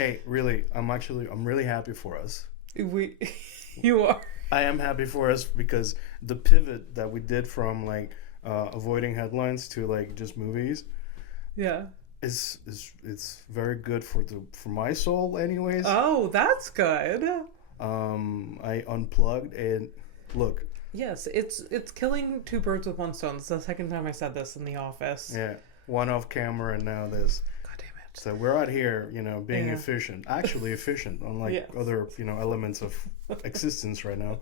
Hey, really, I'm really happy for us. You are. I am happy for us because the pivot that we did from like avoiding headlines to like just movies Yeah. is it's very good for my soul, anyways. Oh, that's good. I unplugged and look. Yes, it's killing two birds with one stone. It's the second time I said this in the office. Yeah, one off camera and now this. God damn it. So we're out here, being Yeah. efficient. Actually efficient, unlike Yes. other, elements of existence right now.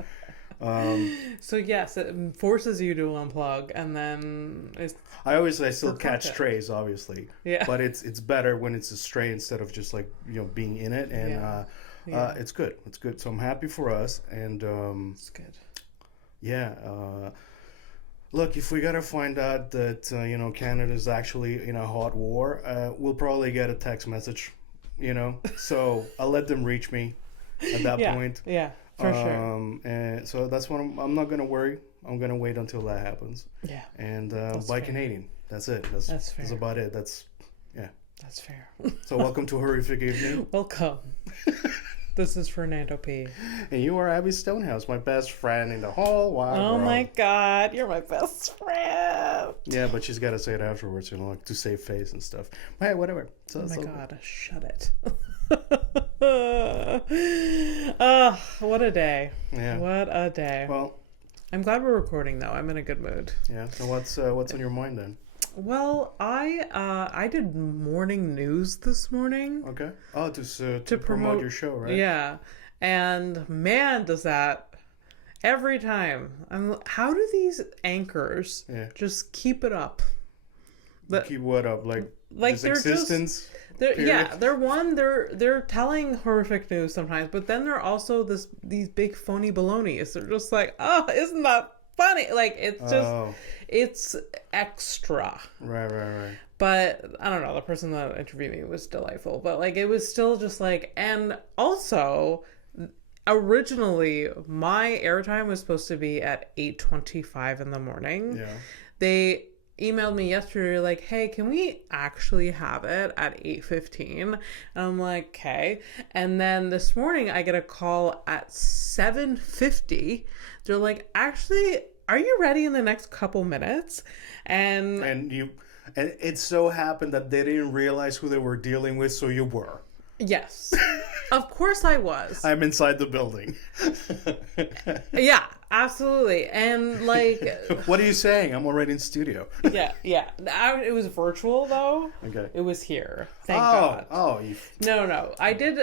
So yes, it forces you to unplug, and then it's I still for catch content. strays, obviously. Yeah. But it's better when it's a stray instead of just like, being in it. And Yeah. it's good. It's good. So I'm happy for us. And it's good. yeah, look, if we gotta find out that Canada's actually in a hot war, we'll probably get a text message. So I'll let them reach me at that Yeah. point. Yeah, for sure. And so that's what I'm not gonna worry. I'm gonna wait until that happens. Yeah, And That's buy fair. Canadian. That's it. That's fair. about it. That's fair. so. Welcome to Horrific Evening, Welcome. This is Fernando P. and you are Abby Stonehouse, my best friend in the whole wide Oh world. my God, you're my best friend. Yeah, but she's got to say it afterwards, like to save face and stuff. But hey, whatever. So, Oh my so- God, shut it. What a day. Yeah. What a day. Well, I'm glad we're recording though. I'm in a good mood. yeah. So what's on your mind then? Well, I did morning news this morning. Okay. Oh, to promote your show, right? Yeah. And man, does that every time. How do these anchors just keep it up? Keep what up? Like just they're existence? Yeah, they're telling horrific news sometimes, but then they're also these big phony balonies. They're just like, oh, isn't that funny? Like it's extra. Right. But I don't know, the person that interviewed me was delightful, but like it was still just like, and also originally my airtime was supposed to be at 8:25 in the morning. Yeah. They emailed me yesterday like, hey, can we actually have it at 8:15? And I'm like, okay. And then this morning I get a call at 7:50. They're like, actually, are you ready in the next couple minutes? And it so happened that they didn't realize who they were dealing with, so you were. yes, of course I was. I'm inside the building. Yeah, absolutely. And like, What are you saying? I'm already in studio. yeah. It was virtual though. Okay. It was here. Thank God. Oh, No. I did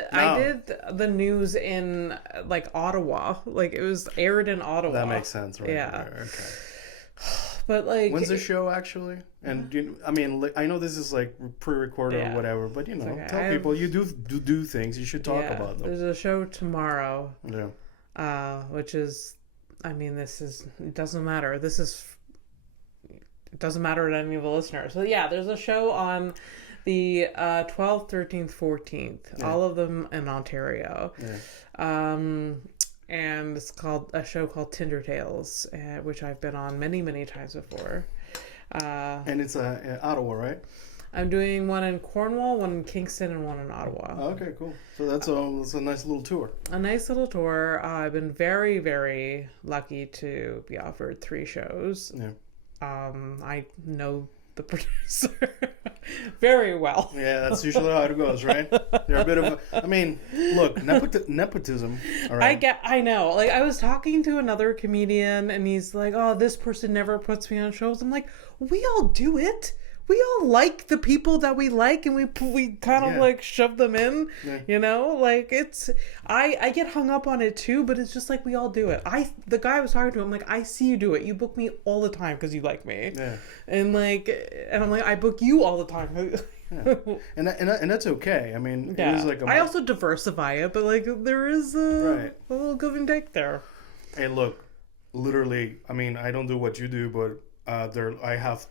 the news in like Ottawa. Like it was aired in Ottawa. that makes sense, right? Yeah. Right, okay. But like, When's the show actually? And I know this is like pre-recorded Yeah. or whatever, but okay. tell people you do things. You should talk yeah, about them. there's a show tomorrow, Yeah. which is, it doesn't matter. It doesn't matter to any of the listeners. So yeah, there's a show on the 12th, 13th, 14th, all of them in Ontario. Yeah. And it's a show called Tinder Tales, which I've been on many, many times before. And it's Ottawa, right? I'm doing one in Cornwall, one in Kingston, and one in Ottawa. Oh, okay, cool. So that's a nice little tour. A nice little tour. I've been very, very lucky to be offered 3 shows. Yeah. I know the producer very well. Yeah, that's usually how it goes, right? They're a bit of look, nepotism. All right. I know. Like, I was talking to another comedian, and he's like, oh, this person never puts me on shows. I'm like, we all do it. We all like the people that we like, and we kind of like shove them in, like it's, I get hung up on it too, but it's just like, we all do it. The guy I was talking to, I'm like, I see you do it. You book me all the time because you like me. Yeah. And I'm like, I book you all the time. Yeah. And that's okay. I mean, Yeah. it is like I also diversify it, but like there is a little give and take there. Hey, look, literally, I don't do what you do, but I have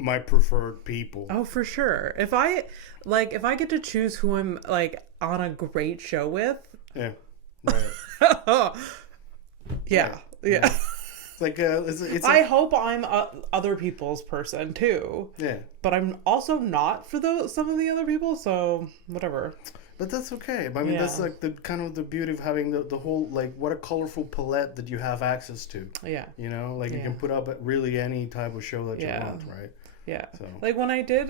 my preferred people. Oh, for sure. If I get to choose who I'm like on a great show with. Yeah. Right. Yeah. It's like it's. I hope I'm other people's person too. Yeah. But I'm also not for some of the other people. So whatever. But that's okay. I mean, that's like the kind of the beauty of having the whole, like, what a colorful palette that you have access to. Yeah. You know, like you can put up really any type of show that you want, right? Yeah. So. Like when I did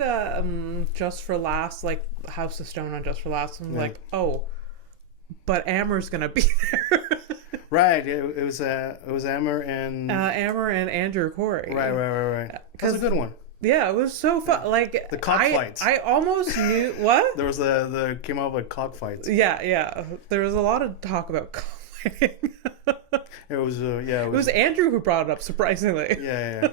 Just for Laughs, like House of Stone on Just for Laughs, I'm like, oh, but Amber's gonna be there. Right. It was Amber and Andrew Corey. Right. That's a good one. Yeah, it was so fun. Like the cockfights. I almost knew what there was the came up with cockfights. Yeah. There was a lot of talk about cockfighting. It was It was Andrew who brought it up, surprisingly. Yeah.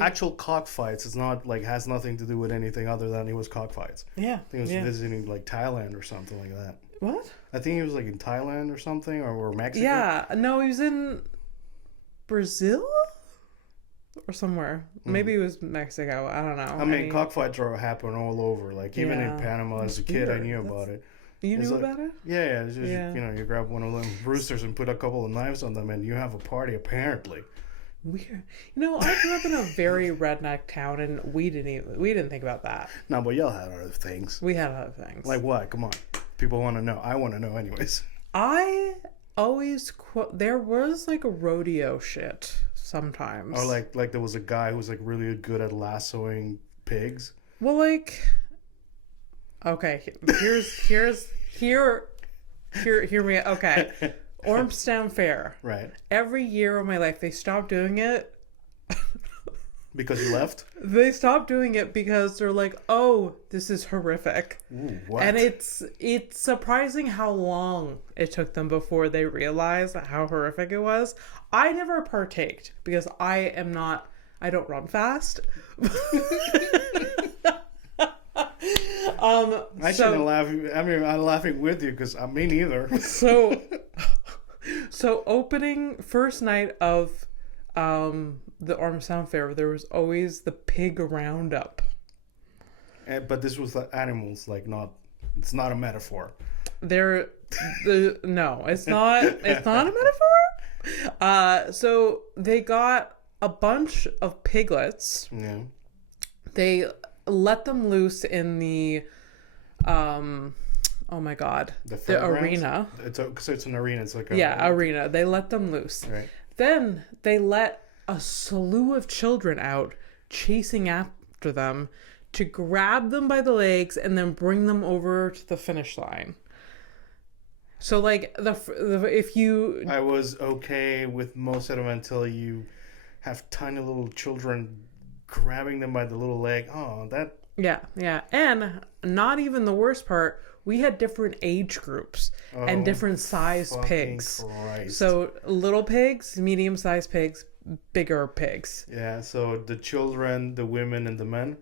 Actual cockfights. It's not like has nothing to do with anything other than it was cockfights. Yeah. I think he was visiting like Thailand or something like that. What? I think he was like in Thailand or something or Mexico. Yeah. No, he was in Brazil. Or somewhere. Maybe it was Mexico. I don't know. I mean, cockfights are happening all over. Like, even in Panama as a kid, I knew about it. You knew about it? Yeah. It's just, you know, you grab one of them roosters and put a couple of knives on them and you have a party, apparently. Weird. You know, I grew up in a very redneck town and we didn't think about that. No, but y'all had other things. We had other things. Like what? Come on. People want to know. I want to know anyways. I always there was like a rodeo shit sometimes. Or like there was a guy who was like really good at lassoing pigs. Well, like, okay, hear me. Okay, Ormstown Fair. Right. Every year of my life, they stopped doing it. Because you left? They stopped doing it because they're like, oh, this is horrific. Ooh, what? And it's surprising how long it took them before they realized how horrific it was. I never partaked because I don't run fast. I shouldn't laugh. I mean, I'm laughing with you because me neither. So opening first night of the Ormstown Fair, there was always the pig roundup. But this was the animals, like it's not a metaphor. No, it's not. It's not a metaphor. So they got a bunch of piglets. Yeah. They let them loose in the, oh my god, the arena. So it's an arena. It's like arena. They let them loose. Right. Then they let a slew of children out, chasing after them to grab them by the legs and then bring them over to the finish line. So like I was okay with most of them until you have tiny little children grabbing them by the little leg. Oh, that. Yeah. And not even the worst part, we had different age groups and different size pigs. Christ. So little pigs, medium-sized pigs, bigger pigs. Yeah, so the children, the women, and the men?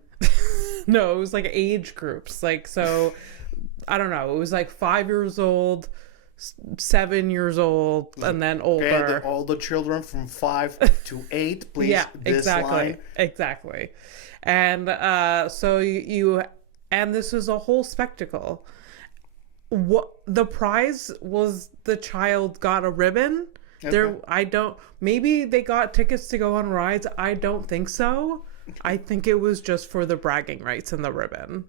No, it was like age groups. Like, so, I don't know. It was like 5 years old, 7 years old, and then older. Okay, all the children from 5 to 8, please. Yeah, this line. Exactly. And so and this was a whole spectacle. What the prize was, the child got a ribbon. Okay. Maybe they got tickets to go on rides. I don't think so. I think it was just for the bragging rights and the ribbon.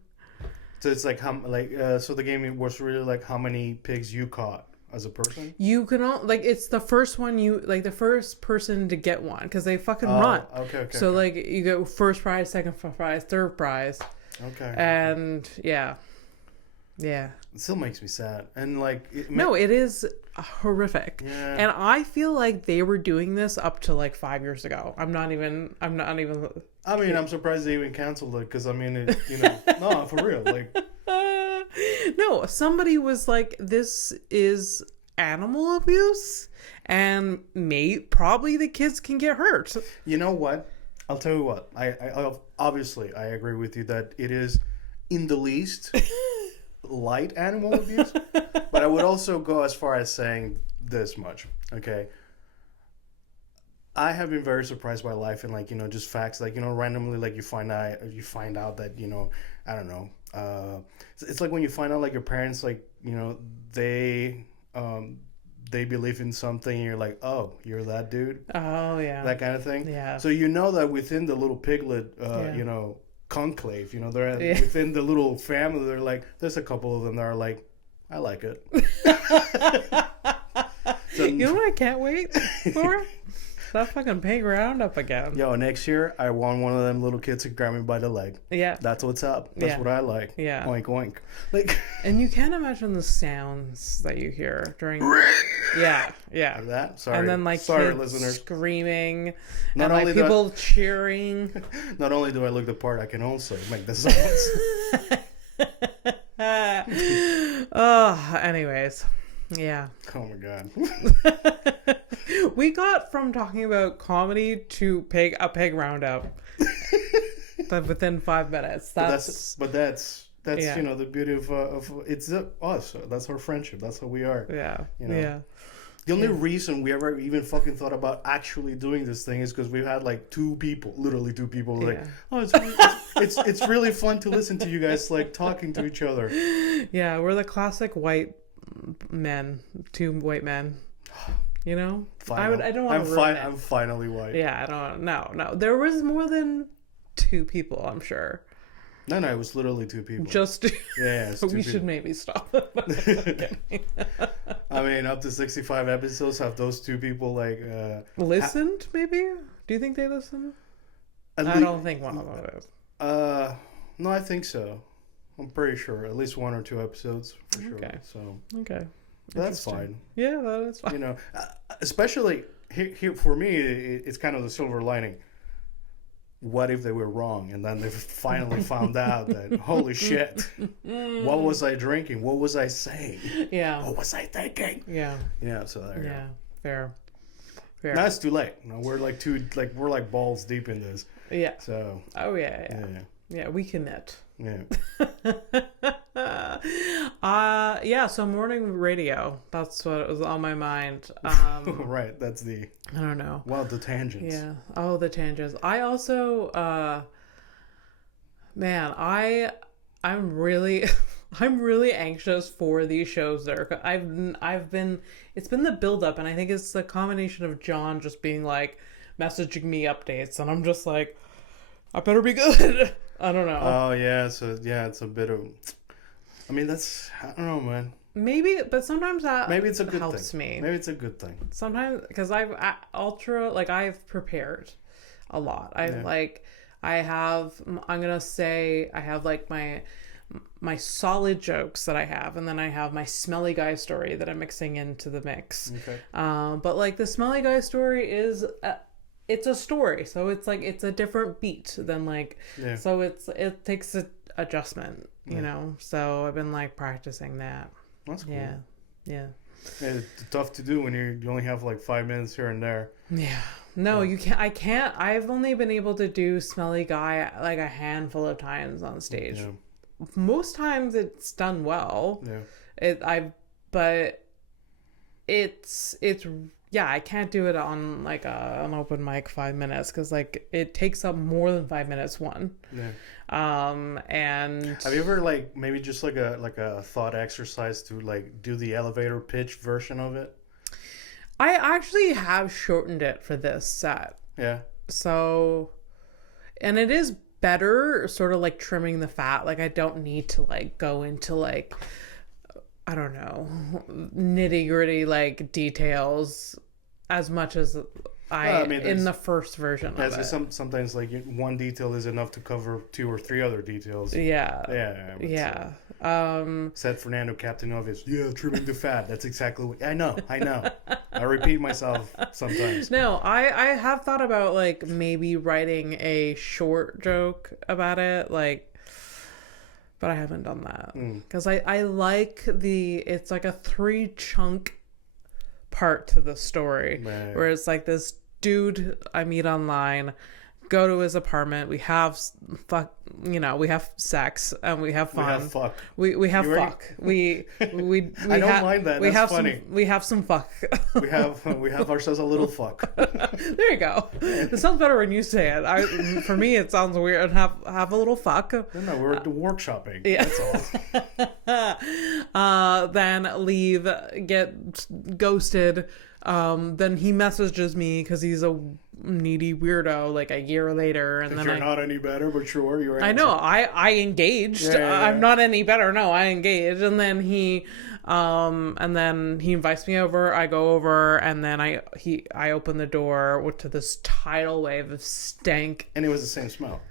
So it's like so the game was really like how many pigs you caught as a person. You can it's the first one the first person to get one because they fucking run. Okay. So like you go first prize, second prize, third prize. Okay. And yeah. It still makes me sad, and like it is horrific. Yeah. And I feel like they were doing this up to like 5 years ago. I'm not even. I mean, I'm surprised they even canceled it because I mean, no, for real, like. No, somebody was like, "This is animal abuse, and probably the kids can get hurt." You know what? I'll tell you what. I obviously I agree with you that it is in the least. Light animal abuse, but I would also go as far as saying this much. Okay, I have been very surprised by life and like just facts like randomly like you find out that I don't know. It's like when you find out like your parents like they believe in something and you're like, oh, you're that dude. Oh yeah. That kind of thing. Yeah. So that within the little piglet conclave. You know, they're within the little family. They're like, there's a couple of them that are like, I like it. So, you know what I can't wait for? That fucking pig roundup again. Yo, next year I want one of them little kids to grab me by the leg. Yeah. That's what's up. That's what I like. Yeah. Oink oink. Like. And you can't imagine the sounds that you hear during. Yeah. Like that. Sorry. And then like sorry, kids listeners. screaming. Not and only like people cheering. Not only do I look the part, I can also make the sounds. Oh, anyways. Yeah. Oh my god. We got from talking about comedy to a pig roundup. But within 5 minutes. That's you know, the beauty of it's us. That's our friendship. That's how we are. Yeah. You know? Yeah. The only reason we ever even fucking thought about actually doing this thing is because we've had like literally two people like, oh, it's really fun to listen to you guys like talking to each other. Yeah, we're the classic white men, two white men. You know, I don't want to ruin it. I'm finally white. Yeah, I don't. No. There was more than two people, I'm sure. No, it was literally two people. Just yeah. It's two we people. should maybe stop. I mean, up to 65 episodes, have those two people like listened? Maybe? Do you think they listen? I don't think one of them is. No, I think so. I'm pretty sure at least 1 or 2 episodes for sure. Okay. So okay, that's fine. Yeah, that is fine. You know, especially here for me, it's kind of the silver lining. What if they were wrong, and then they finally found out that holy shit, what was I drinking? What was I saying? Yeah. What was I thinking? Yeah. Yeah. So there you go. Fair. Now it's too late. No, we're like balls deep in this. Yeah. So. Oh yeah. Yeah, we commit. Yeah. So morning radio. That's what was on my mind. Right, that's the I don't know. Well, the tangents. Yeah. Oh, the tangents. I also I'm really I'm really anxious for these shows there. It's been the build up, and I think it's the combination of John just being like messaging me updates, and I'm just like, I better be good. I don't know. Oh yeah, so yeah, it's a bit of. I mean, I don't know, man. Maybe, but sometimes maybe it's a good helps thing. me. Maybe it's a good thing. Sometimes because I've prepared a lot. I'm gonna say I have like my solid jokes that I have, and then I have my smelly guy story that I'm mixing into the mix. Okay. But like the smelly guy story is. It's a story, so it's like it's a different beat than like so it takes an adjustment, you know. So I've been like practicing that. That's cool. Yeah. It's tough to do when you only have like 5 minutes here and there. Yeah. No, you can't. I can't. I've only been able to do smelly guy like a handful of times on stage. Yeah. Most times it's done well. Yeah. But it's. Yeah, I can't do it on like an open mic 5 minutes because like it takes up more than 5 minutes. Yeah. And have you ever like maybe just like a thought exercise to like do the elevator pitch version of it? I actually have shortened it for this set. Yeah. So, and it is better, sort of like trimming the fat. Like I don't need to like go into like, I don't know, nitty gritty like details as much as in the first version of it. Sometimes like one detail is enough to cover 2 or 3 other details. Yeah. Said Fernando, Captain Obvious. Yeah, trimming the fat. That's exactly what I know. I repeat myself sometimes. No, I have thought about like maybe writing a short joke about it, like. But I haven't done that because I like it's like a 3-chunk part to the story where it's like this dude I meet online, go to his apartment, we have we have sex and we have fun. We have fuck. We I don't mind that. That's funny. We have some fuck. we have ourselves a little fuck. There you go. It sounds better when you say it. For me, it sounds weird. Have a little fuck. No, we're workshopping. Yeah. That's all. Then leave, get ghosted. Then he messages me because he's a needy weirdo like a year later, and then you're not any better, but sure, you're. I know I engaged. Yeah. I'm not any better. No, I engaged, and then he invites me over. I go over, and then I open the door to this tidal wave of stank. And it was the same smell.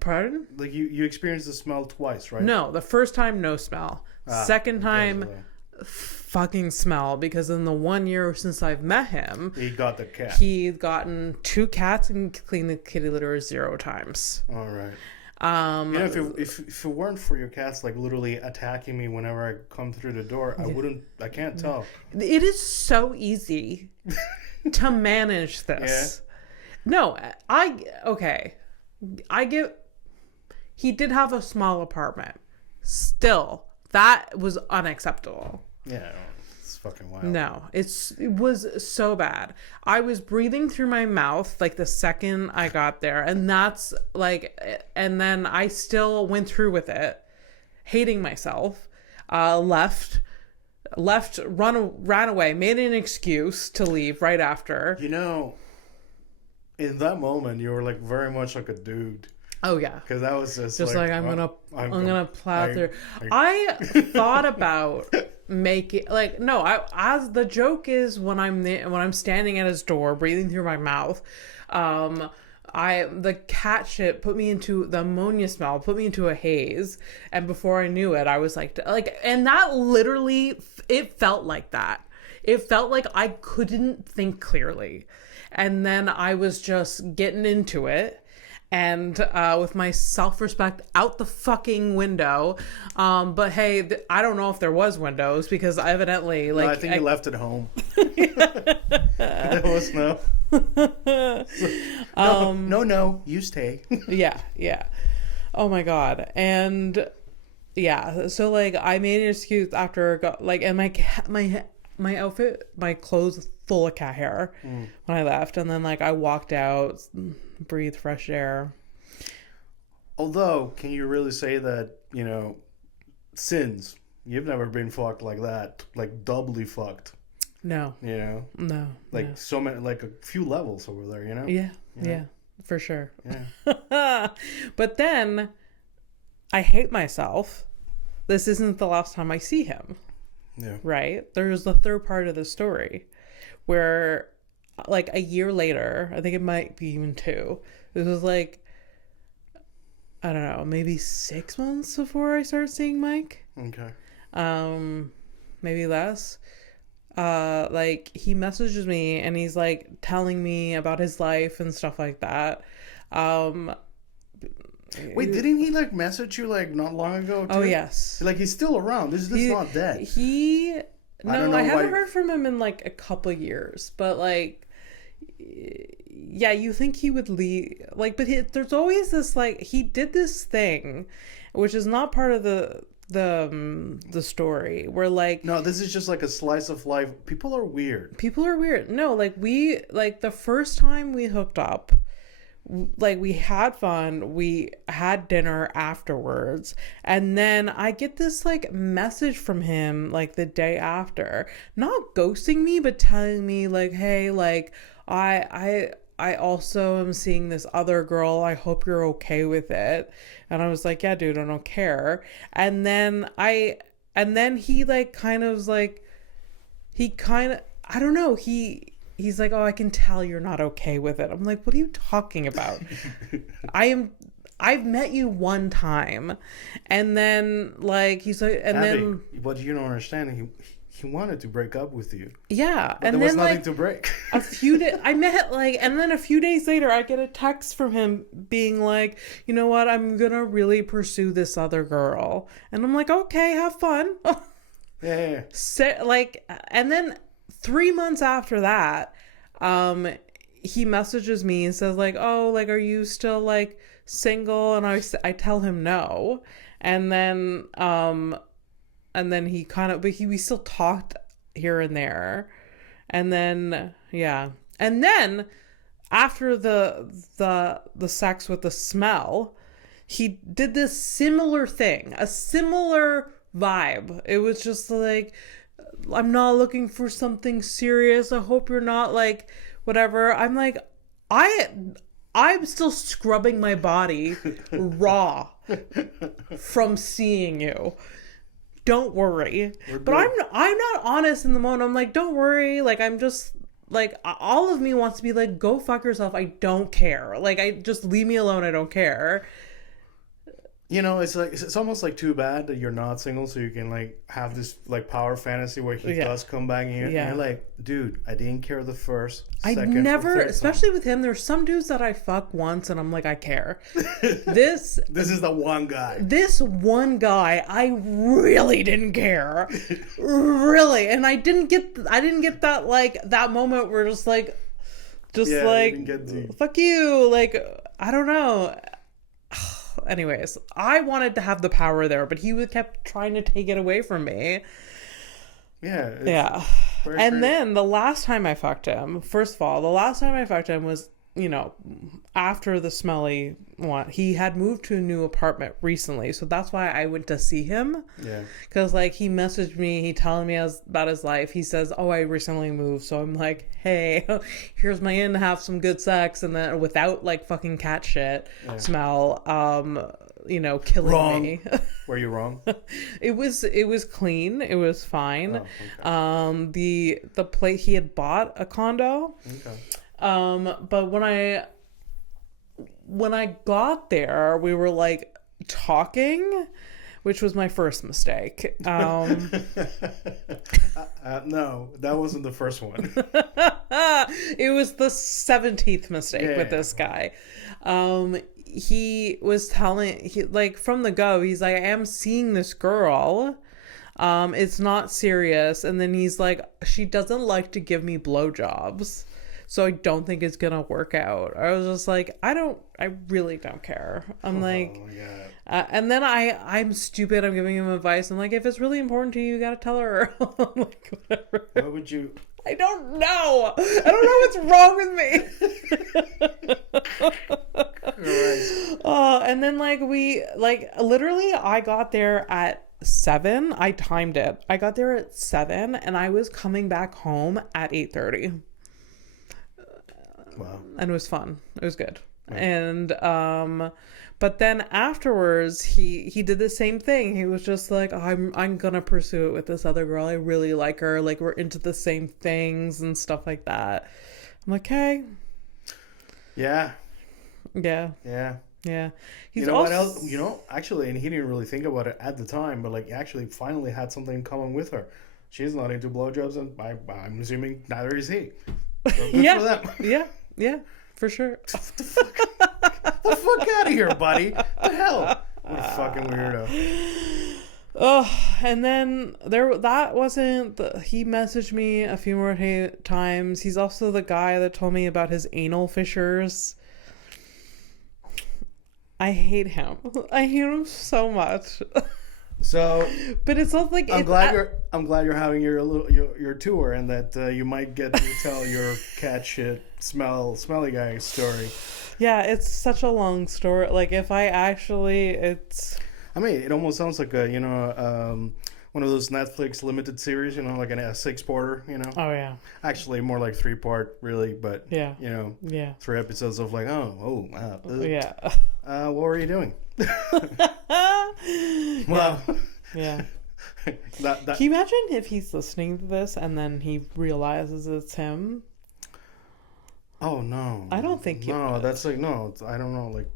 Pardon? Like you experienced the smell twice, right? No, the first time no smell. Second time fucking smell, because in the 1 year since I've met him, he got the cat. He'd gotten 2 cats and cleaned the kitty litter 0 times. All right. If it weren't for your cats like literally attacking me whenever I come through the door, I can't tell. It is so easy to manage this. Yeah. No, he did have a small apartment. Still, that was unacceptable. Yeah, it's fucking wild. No, it was so bad. I was breathing through my mouth like the second I got there, and that's like, and then I still went through with it, hating myself. Ran away, made an excuse to leave right after. You know, in that moment, you were like very much like a dude. Oh yeah, because that was just like I'm gonna plow through. I thought about making as the joke is when I'm standing at his door, breathing through my mouth. The cat shit put me into the ammonia smell, put me into a haze, and before I knew it, I was like, and that literally, it felt like that. It felt like I couldn't think clearly, and then I was just getting into it. And with my self-respect out the fucking window. But hey, I don't know if there was windows because evidently, like... No, I think you left it home. There was no... No, you stay. Yeah. Oh my God. And yeah, so like I made an excuse after, and my outfit, my clothes full of cat hair when I left. And then like I walked out... breathe fresh air. Although, can you really say that, since you've never been fucked like that, like doubly fucked? No. No. Like so many, like a few levels over there, Yeah, for sure. Yeah. But then I hate myself. This isn't the last time I see him. Yeah. Right? There's the third part of the story where like a year later, I think it might be even 2. This was like, I don't know, maybe 6 months before I started seeing Mike. Okay. Maybe less. Like he messages me and he's like telling me about his life and stuff like that. Wait, didn't he like message you like not long ago too? Oh yes. Like he's still around. He's not dead. I haven't heard from him in like a couple years, but like, yeah, you think he would leave, like, but there's always this, like, he did this thing, which is not part of the story, where like, no, this is just like a slice of life. People are weird. No, like the first time we hooked up, like we had fun, we had dinner afterwards, and then I get this like message from him like the day after, not ghosting me but telling me like, hey, like I also am seeing this other girl, I hope you're okay with it. And I was like, yeah dude, I don't care. And then he like kind of like, I don't know, he's like, oh, I can tell you're not okay with it. I'm like, what are you talking about? I've met you one time. And then like, he's like, and Abby, then. But you don't understand, he wanted to break up with you. Yeah. But and there was nothing to break. A few days, I met like, and then a few days later, I get a text from him being like, you know what? I'm going to really pursue this other girl. And I'm like, okay, have fun. Yeah. And then 3 months after that, he messages me and says like, oh, like, are you still like single? And I tell him no. And then he kind of, but we still talked here and there. And then, yeah. And then after the sex with the smell, he did this similar thing, a similar vibe. It was just like, I'm not looking for something serious. I hope you're not like, whatever. I'm like, I'm still scrubbing my body raw from seeing you. Don't worry. But I'm not honest in the moment. I'm like, don't worry. Like, I'm just like, all of me wants to be like, go fuck yourself. I don't care. Like, I just leave me alone. I don't care. You know, it's like it's almost like too bad that you're not single, so you can like have this like power fantasy where he does come back and you're like, dude, I didn't care the first, I second, never, or third especially with him. There's some dudes that I fuck once, and I'm like, I care. This is the one guy. This one guy, I really didn't care, really, and I didn't get that like that moment where just like, fuck you, like I don't know. Anyways, I wanted to have the power there, but he kept trying to take it away from me. Yeah. And then the last time I fucked him, first of all, was, you know, after the smelly one. He had moved to a new apartment recently, so that's why I went to see him. Yeah. Because, like, he messaged me, he telling me about his life. He says, oh, I recently moved. So I'm like, hey, here's my in to have some good sex. And then without, like, fucking cat shit smell, you know, killing me. Were you wrong? It was clean. It was fine. Oh, okay. The place, he had bought a condo. Okay. But when I got there, we were like talking, which was my first mistake. No, that wasn't the first one. It was the 17th mistake with this guy. He was telling, like from the go, he's like, I am seeing this girl. It's not serious. And then he's like, she doesn't like to give me blowjobs, so I don't think it's gonna work out. I was just like, I really don't care. I'm like, and then I'm stupid. I'm giving him advice. I'm like, if it's really important to you, you gotta tell her. I'm like, whatever. What would you? I don't know. I don't know what's wrong with me. And then literally, I got there at 7. I timed it. I got there at 7, and I was coming back home at 8:30. Wow. And it was fun. It was good. Right. And but then afterwards he did the same thing. He was just like, oh, I'm gonna pursue it with this other girl. I really like her. Like, we're into the same things and stuff like that. I'm like, hey. Yeah. Yeah. Yeah. Yeah. He's you know what else? You know, actually, and he didn't really think about it at the time, but like actually finally had something in common with her. She's not into blowjobs, and I'm assuming neither is he. So good for them. Yeah, for sure. The fuck out of here, buddy. The hell? What a fucking weirdo. Oh, and then he messaged me a few more times. He's also the guy that told me about his anal fissures. I hate him. I hate him so much. So, but it's not like I'm glad you're having your tour, and that you might get to tell your cat shit smelly guy story. Yeah, it's such a long story. Like, if I actually, I mean, it almost sounds like a one of those Netflix limited series, like a 6-parter, Oh yeah. Actually, more like 3-part, really, but yeah, 3 episodes of like, wow. Yeah. What were you doing? Well, yeah. Can you imagine if he's listening to this and then he realizes it's him? Oh no! I don't think. No, that's like no. I don't know. Like,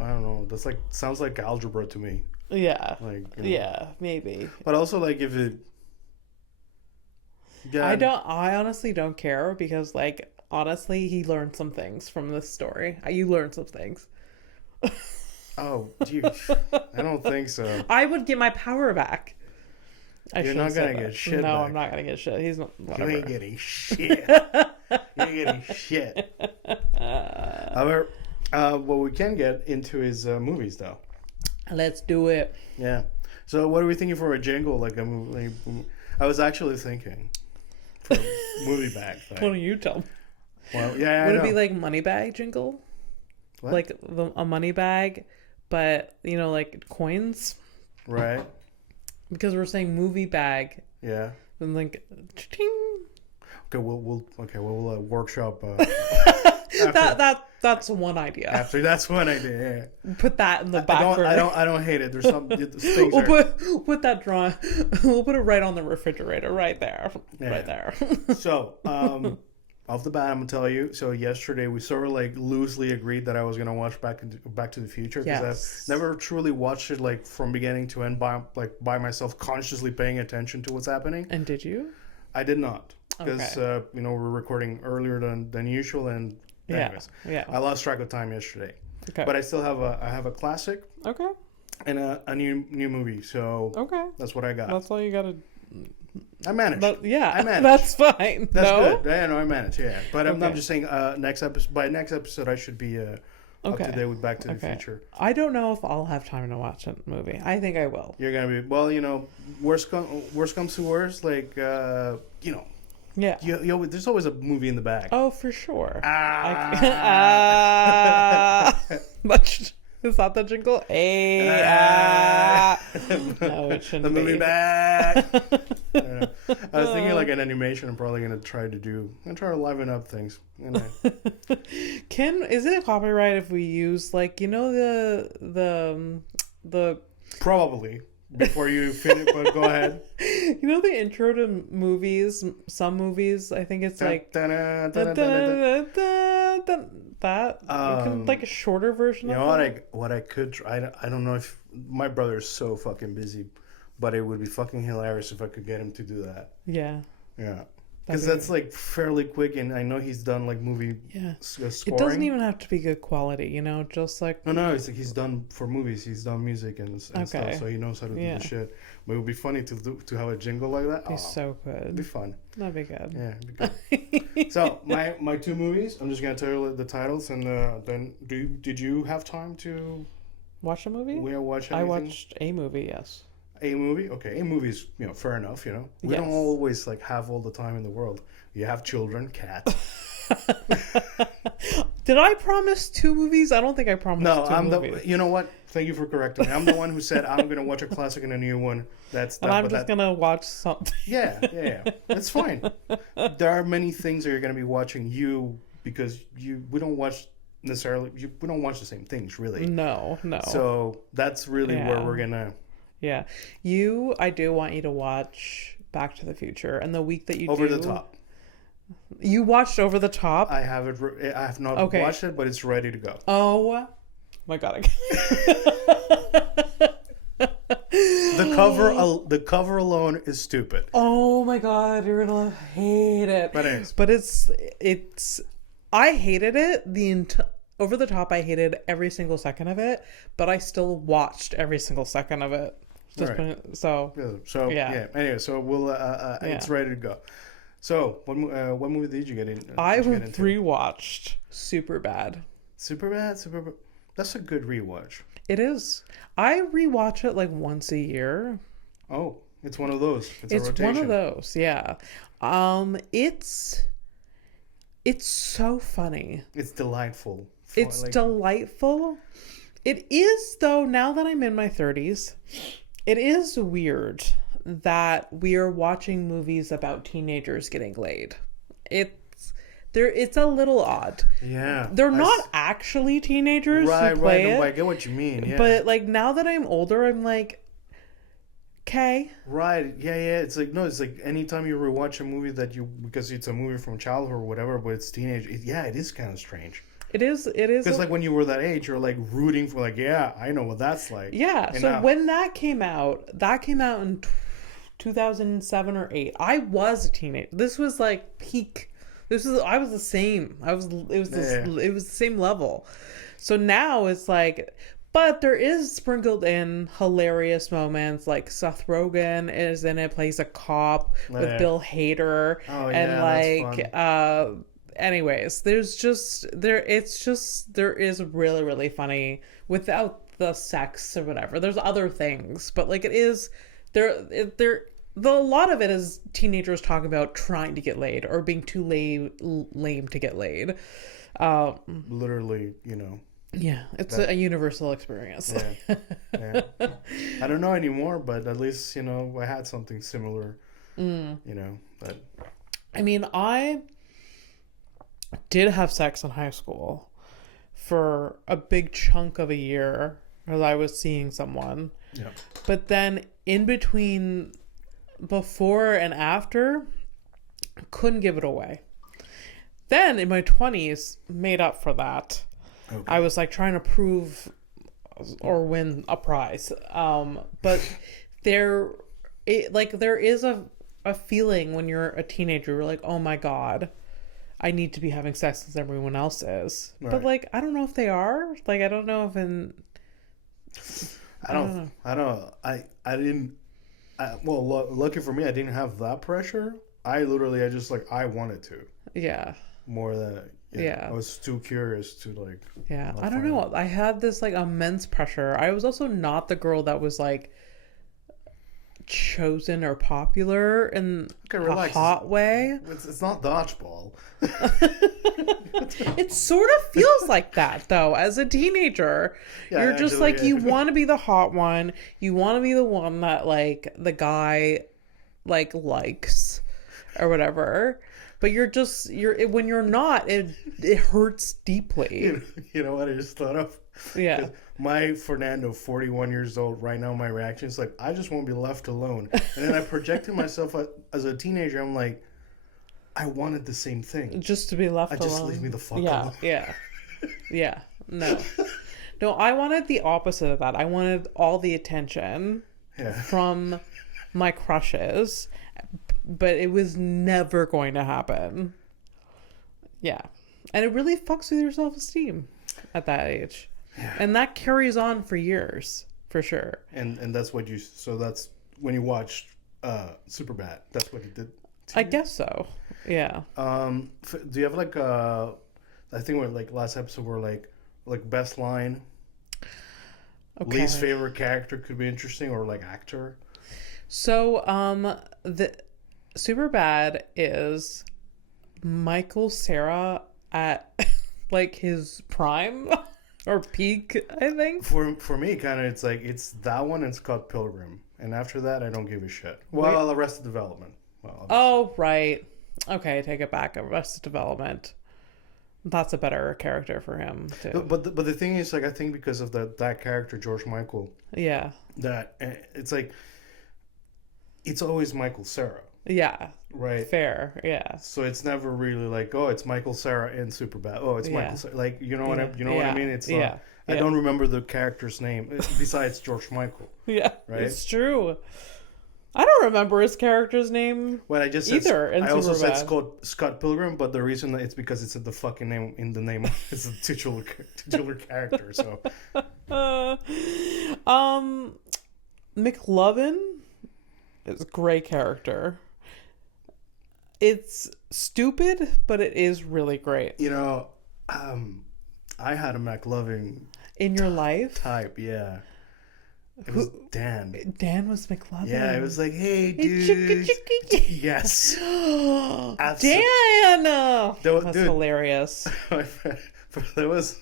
I don't know. That's like sounds like algebra to me. Yeah. Like. Yeah, maybe. But also, like, if it. Yeah. I honestly don't care because, like, honestly, he learned some things from this story. You learned some things. Oh, dude. I don't think so. I would get my power back. You're not going to get shit No, back. I'm not going to get shit. He's not. Whatever. You ain't getting shit. You ain't getting shit. However, what we can get into is movies, though. Let's do it. Yeah. So what are we thinking for a jingle? Like a movie? I was actually thinking for a movie bag thing. Why don't you tell me? Well, yeah, Would it be like money bag jingle? What? Like a money bag, but like coins. Right. Because we're saying movie bag. Yeah. And like, ching. Okay, we'll workshop. That's one idea. After that's one idea. Yeah. Put that in the back burner. I don't hate it. There's some things. Put that drawing. We'll put it right on the refrigerator, right there, right there. So, off the bat, I'm gonna tell you. So yesterday we sort of like loosely agreed that I was gonna watch Back to the Future because I've never truly watched it like from beginning to end by myself, consciously paying attention to what's happening. And did you? I did not because we're recording earlier than usual, and anyways, I lost track of time yesterday. Okay, but I still have a classic. Okay. And a new movie. So that's what I got. That's all you gotta. I managed. I managed. That's fine. That's good. Yeah, no, I managed. Yeah, but I'm just saying. Next episode. By next episode, I should be up to date with Back to the Future. I don't know if I'll have time to watch a movie. I think I will. You're gonna be worst comes to worst. Like Yeah. There's always a movie in the back. Oh, for sure. Is that the jingle? No, it shouldn't the movie be. Back. I don't know. I was thinking like an animation. I'm probably gonna try to liven up things. Is it a copyright if we use like the probably before you finish? But go ahead. The intro to movies. Some movies, I think it's like like a shorter version of it. What I could try, I don't know if my brother is so fucking busy, but it would be fucking hilarious if I could get him to do that. Yeah because that's like fairly quick, and I know he's done like movie scoring. It doesn't even have to be good quality, just like no, it's like he's done for movies, he's done music and stuff, so he knows how to do the shit. But it would be funny to have a jingle like that. It'd be so good. It'd be fun. That'd be good. Yeah, it'd be good. So my two movies, I'm just gonna tell you the titles, and then did you have time to watch a movie? We watch anything? I watched a movie. Yes. A movie? Okay, a movie's fair enough. We don't always like have all the time in the world. You have children, cats. Did I promise 2 movies? I don't think I promised. No, 2 movies. You know what? Thank you for correcting me. I'm the one who said I'm going to watch a classic and a new one. I'm just going to watch something. Yeah. That's fine. There are many things that you're going to be watching because we don't watch necessarily. We don't watch the same things, really. No. So that's really where we're going to. Yeah. I do want you to watch Back to the Future, and the week that you Over the Top. You watched Over the Top? I have it. I have not watched it, but it's ready to go. Oh my god! The cover alone is stupid. Oh my god, you're gonna hate it. But it's. I hated it Over the Top. I hated every single second of it, but I still watched every single second of it. Anyway, so we'll. It's ready to go. So, what movie did you get in? I rewatched Superbad. Superbad. That's a good rewatch. It is. I rewatch it like once a year. Oh, it's one of those. It's a rotation. One of those. Yeah. It's so funny. It's delightful. It's delightful. It is, though. Now that I'm in my 30s, it is weird that we are watching movies about teenagers getting laid. It's a little odd. Yeah. They're not actually teenagers who play it. I get what you mean. Yeah. But like now that I'm older, I'm like, okay. Right. Yeah. It's like it's like anytime you rewatch a movie because it's a movie from childhood or whatever, but it's teenage. It is kind of strange. It is. Because like when you were that age, you're like rooting for like, yeah, I know what that's like. Yeah. And so when that came out in 2007 or 8. I was a teenager. This was like peak. I was the same. It was the same level. So now it's like, but there is sprinkled in hilarious moments. Like Seth Rogen is in it, plays a cop with Bill Hader, and that's fun. Anyways, there is really, really funny without the sex or whatever. There's other things, but like it is a lot of it is teenagers talking about trying to get laid or being too lame to get laid. Literally, Yeah, it's a universal experience. Yeah. I don't know anymore, but at least, I had something similar, but... I mean, did have sex in high school for a big chunk of a year as I was seeing someone. Yeah. But then in between, before and after, couldn't give it away. Then in my 20s, made up for that. Okay. I was like trying to prove or win a prize. But there is a feeling when you're a teenager, you're like, oh my God, I need to be having sex as everyone else is. Right. But like, I don't know if they are. Like, I don't know if I didn't. Lucky for me, I didn't have that pressure. I just like, I wanted to. Yeah. More than, yeah. I was too curious to like. Yeah. I don't know. I had this like immense pressure. I was also not the girl that was like chosen or popular in a hot way. It's not dodgeball. It sort of feels like that though. As a teenager, you're just like, you want to be the hot one. You want to be the one that like the guy like likes or whatever. But when you're not, it hurts deeply. You know what I just thought of? Yeah. My Fernando, 41 years old, right now my reaction is like, I just want to be left alone. And then I projected myself as a teenager. I'm like, I wanted the same thing. Just to be left alone. Just leave me the fuck alone. Yeah. Yeah. No, I wanted the opposite of that. I wanted all the attention from my crushes, but it was never going to happen. Yeah. And it really fucks with your self-esteem at that age. Yeah. And that carries on for years, for sure. And that's that's when you watched Superbad. That's what you did. I guess so. Yeah. Do you have like I think we're like last episode we're like best line. Okay. Least favorite character could be interesting, or like actor. So the Superbad is Michael Cera at like his prime. Or peak, I think. For me, kind of, it's like, it's that one and Scott Pilgrim. And after that, I don't give a shit. Well, Arrested Development. Oh, right. Okay, take it back. Arrested Development. That's a better character for him, too. But the thing is, like, I think because of that character, George Michael. Yeah. That, it's like, it's always Michael Cera. Yeah. Right. Fair. Yeah. So it's never really like, oh, it's Michael Cera in Superbad. Oh, it's Michael Cera. Like, you know what I mean? It's I don't remember the character's name besides George Michael. Yeah. Right. It's true. I don't remember his character's name. Well, I just said either. I also said Scott Pilgrim, but the reason it's because it's in the fucking name. In the name, it's a titular character. So. McLovin is a great character. It's stupid, but it is really great. You know, I had a McLovin in your life type. Yeah, it was Dan. Dan was McLovin. Yeah, it was like, hey, dude. Yes. Dan. That's hilarious. There was.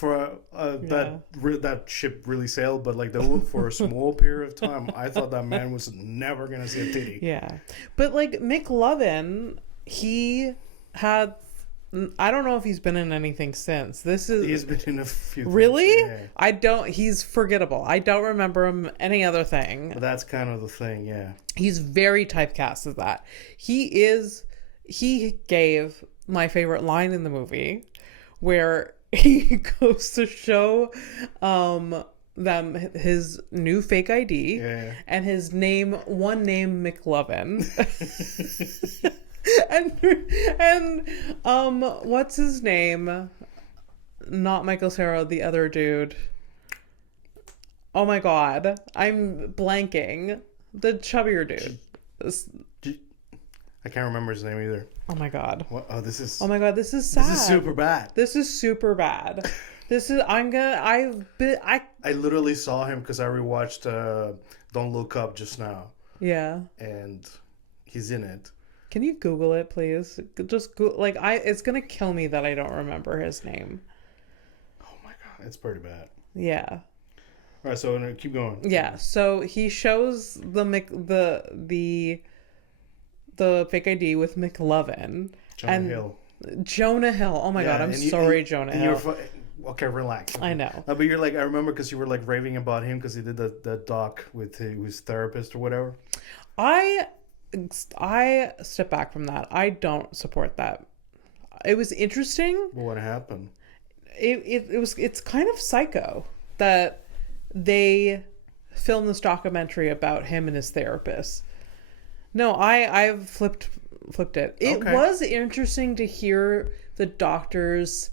That ship really sailed, but like for a small period of time, I thought that man was never gonna see a titty. Yeah, but like McLovin, he had. I don't know if he's been in anything since. He's been in a few. Really? Things, yeah. He's forgettable. I don't remember him any other thing. But that's kind of the thing, yeah. He's very typecast as that. He gave my favorite line in the movie, where he goes to show them his new fake ID and his name McLovin. and what's his name? Not Michael Cera, the other dude. Oh my god, I'm blanking. The chubbier dude. I can't remember his name either. Oh my god. What? Oh, this is. Oh my god, this is sad. This is super bad. This is super bad. I literally saw him because I rewatched Don't Look Up just now. Yeah. And he's in it. Can you Google it, please? Just go. Like it's gonna kill me that I don't remember his name. Oh my god, it's pretty bad. Yeah. All right, so keep going. Yeah. So he shows the fake ID with McLovin. Jonah Hill. Jonah Hill. Oh my God, I'm sorry, Jonah Hill. Okay, relax. I know. No, but you're like, I remember because you were like raving about him because he did the doc with his therapist or whatever. I step back from that. I don't support that. It was interesting. Well, what happened? It's kind of psycho that they filmed this documentary about him and his therapist. No, I've flipped it. It was interesting to hear the doctor's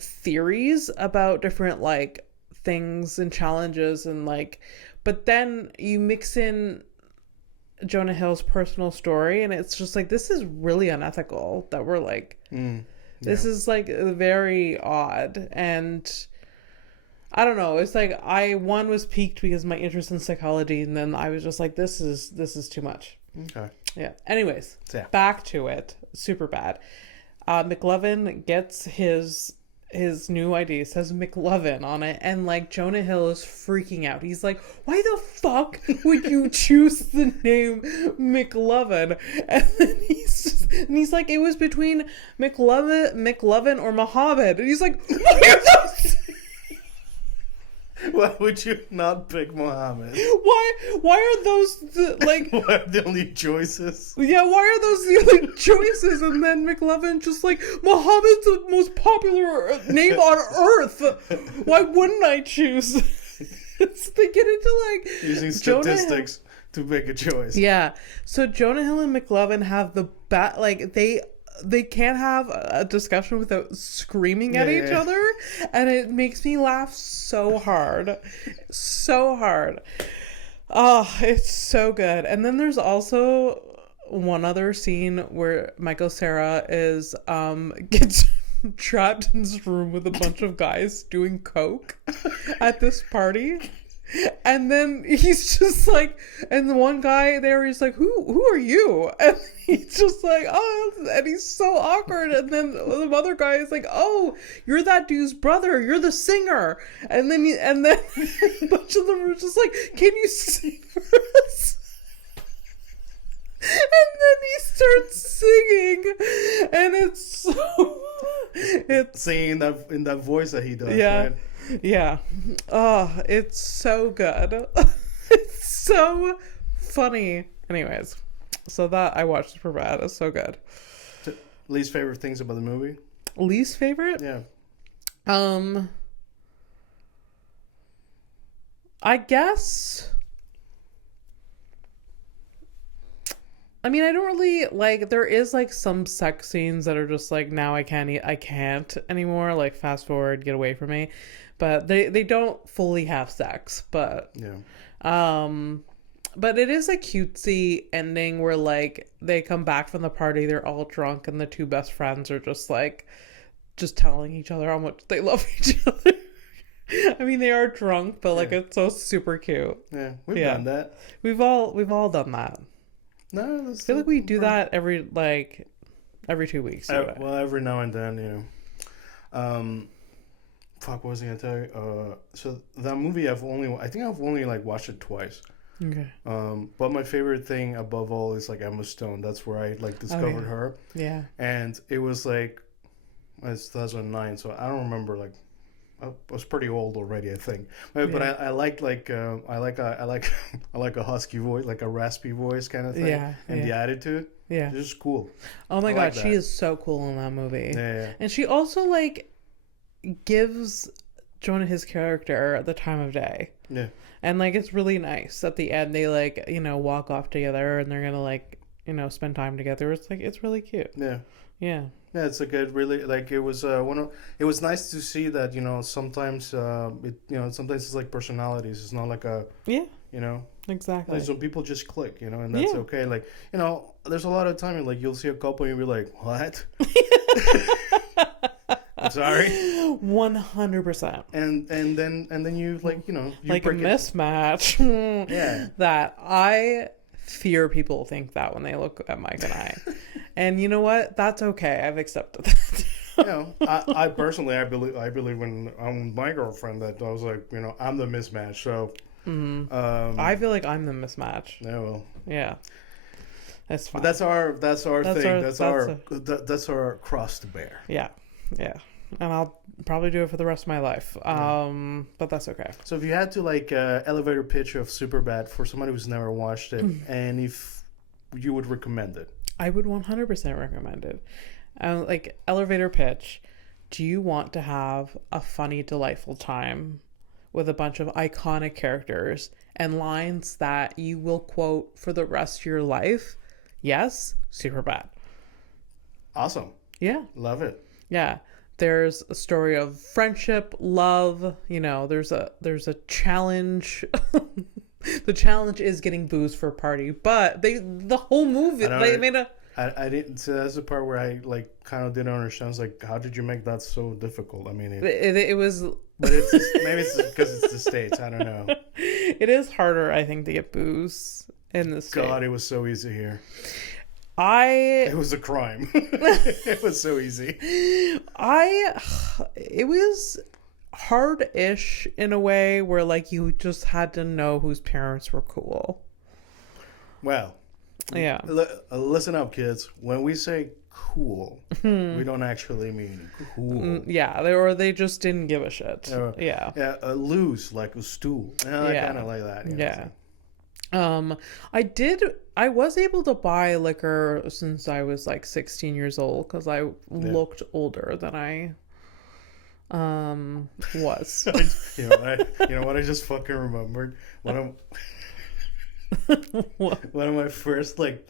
theories about different like things and challenges and like, but then you mix in Jonah Hill's personal story and it's just like, this is really unethical that we're like, this is like very odd. And I don't know, it's like I was piqued because of my interest in psychology, and then I was just like, this is too much. Okay. Yeah. Anyways, back to it. Superbad. McLovin gets his new ID, says McLovin on it, and like Jonah Hill is freaking out. He's like, why the fuck would you choose the name McLovin? And then he's like, it was between McLovin or Muhammad. And he's like, why are those? Why would you not pick Muhammad? Why are those like? Why are the only choices? Yeah, why are those the only choices? And then McLovin just like, Muhammad's the most popular name on earth. Why wouldn't I choose? They get into like using statistics to make a choice. Yeah, so Jonah Hill and McLovin have the like they can't have a discussion without screaming at each other, and it makes me laugh so hard. Oh, it's so good. And then there's also one other scene where Michael Cera is gets trapped in this room with a bunch of guys doing coke at this party. And then he's just like, and the one guy there, he's like, who are you? And he's just like, oh, and he's so awkward. And then the other guy is like, oh, you're that dude's brother. You're the singer. And then a bunch of them are just like, can you sing for us? And then he starts singing, and it's singing in that voice that he does. Yeah. Right? Yeah. Oh, it's so good. It's so funny. Anyways, so that I watched Superbad. It's so good. Least favorite things about the movie? Least favorite? Yeah. I guess. I mean, I don't really like. There is like some sex scenes that are just like, now I can't anymore. Like, fast forward, get away from me. But they don't fully have sex. But but it is a cutesy ending where like they come back from the party, they're all drunk, and the two best friends are just like telling each other how much they love each other. I mean, they are drunk, but like it's so super cute. Yeah, we've done that. We've all done that. No, I feel like we do that every 2 weeks. Well, every now and then, you know. Fuck, what was I gonna tell you? So that movie, I think I've only like watched it twice. Okay. But my favorite thing above all is like Emma Stone. That's where I like discovered her. Yeah. And it was like, it's 2009, so I don't remember like. I was pretty old already, I think. But I like a husky voice, like a raspy voice kind of thing. Yeah. And the attitude. Yeah. It's just cool. Oh my God, she is so cool in that movie. Yeah. And she also like gives Jonah his character the time of day. Yeah. And like it's really nice. At the end they like, you know, walk off together and they're gonna like, you know, spend time together. It's like, it's really cute. Yeah. Yeah. Yeah, it's like a really like it was it was nice to see that, you know, sometimes sometimes it's like personalities. It's not like a you know, exactly. Like some people just click, you know, and that's okay. Like, you know, there's a lot of time like you'll see a couple and you'll be like, what? I'm sorry. 100%. And then you like, you know, you like a mismatch. Yeah. That I fear people think that when they look at Mike and I. And you know what? That's okay. I've accepted that. You know, I personally, I believe when I'm with my girlfriend that I was like, you know, I'm the mismatch. So, I feel like I'm the mismatch. Yeah, well, yeah. That's fine. But that's our thing. That's our cross to bear. Yeah. Yeah. And I'll probably do it for the rest of my life. But that's okay. So if you had to like elevator pitch of Superbad for somebody who's never watched it, and if you would recommend it, I would 100% recommend it. Like elevator pitch. Do you want to have a funny, delightful time with a bunch of iconic characters and lines that you will quote for the rest of your life? Yes, Superbad. awesome. Yeah. Love it. Yeah. There's a story of friendship, love, there's a challenge. The challenge is getting booze for a party, but the whole movie they made a I didn't. So that's the part where I like kind of didn't understand. I was like, how did you make that so difficult? I mean, it was, but it's just, maybe it's because it's the States. I don't know. It is harder, I think, to get booze in the States. God, it was so easy here. It was a crime. It was so easy. It was hard-ish in a way where like you just had to know whose parents were cool. Well, yeah. Listen up, kids. When we say cool, we don't actually mean cool. Yeah, they just didn't give a shit. Yeah. Yeah, loose like a stool. I kind of like that. Yeah. I was able to buy liquor since I was like 16 years old because I looked older than I was. You know what I just fucking remembered? One of my first like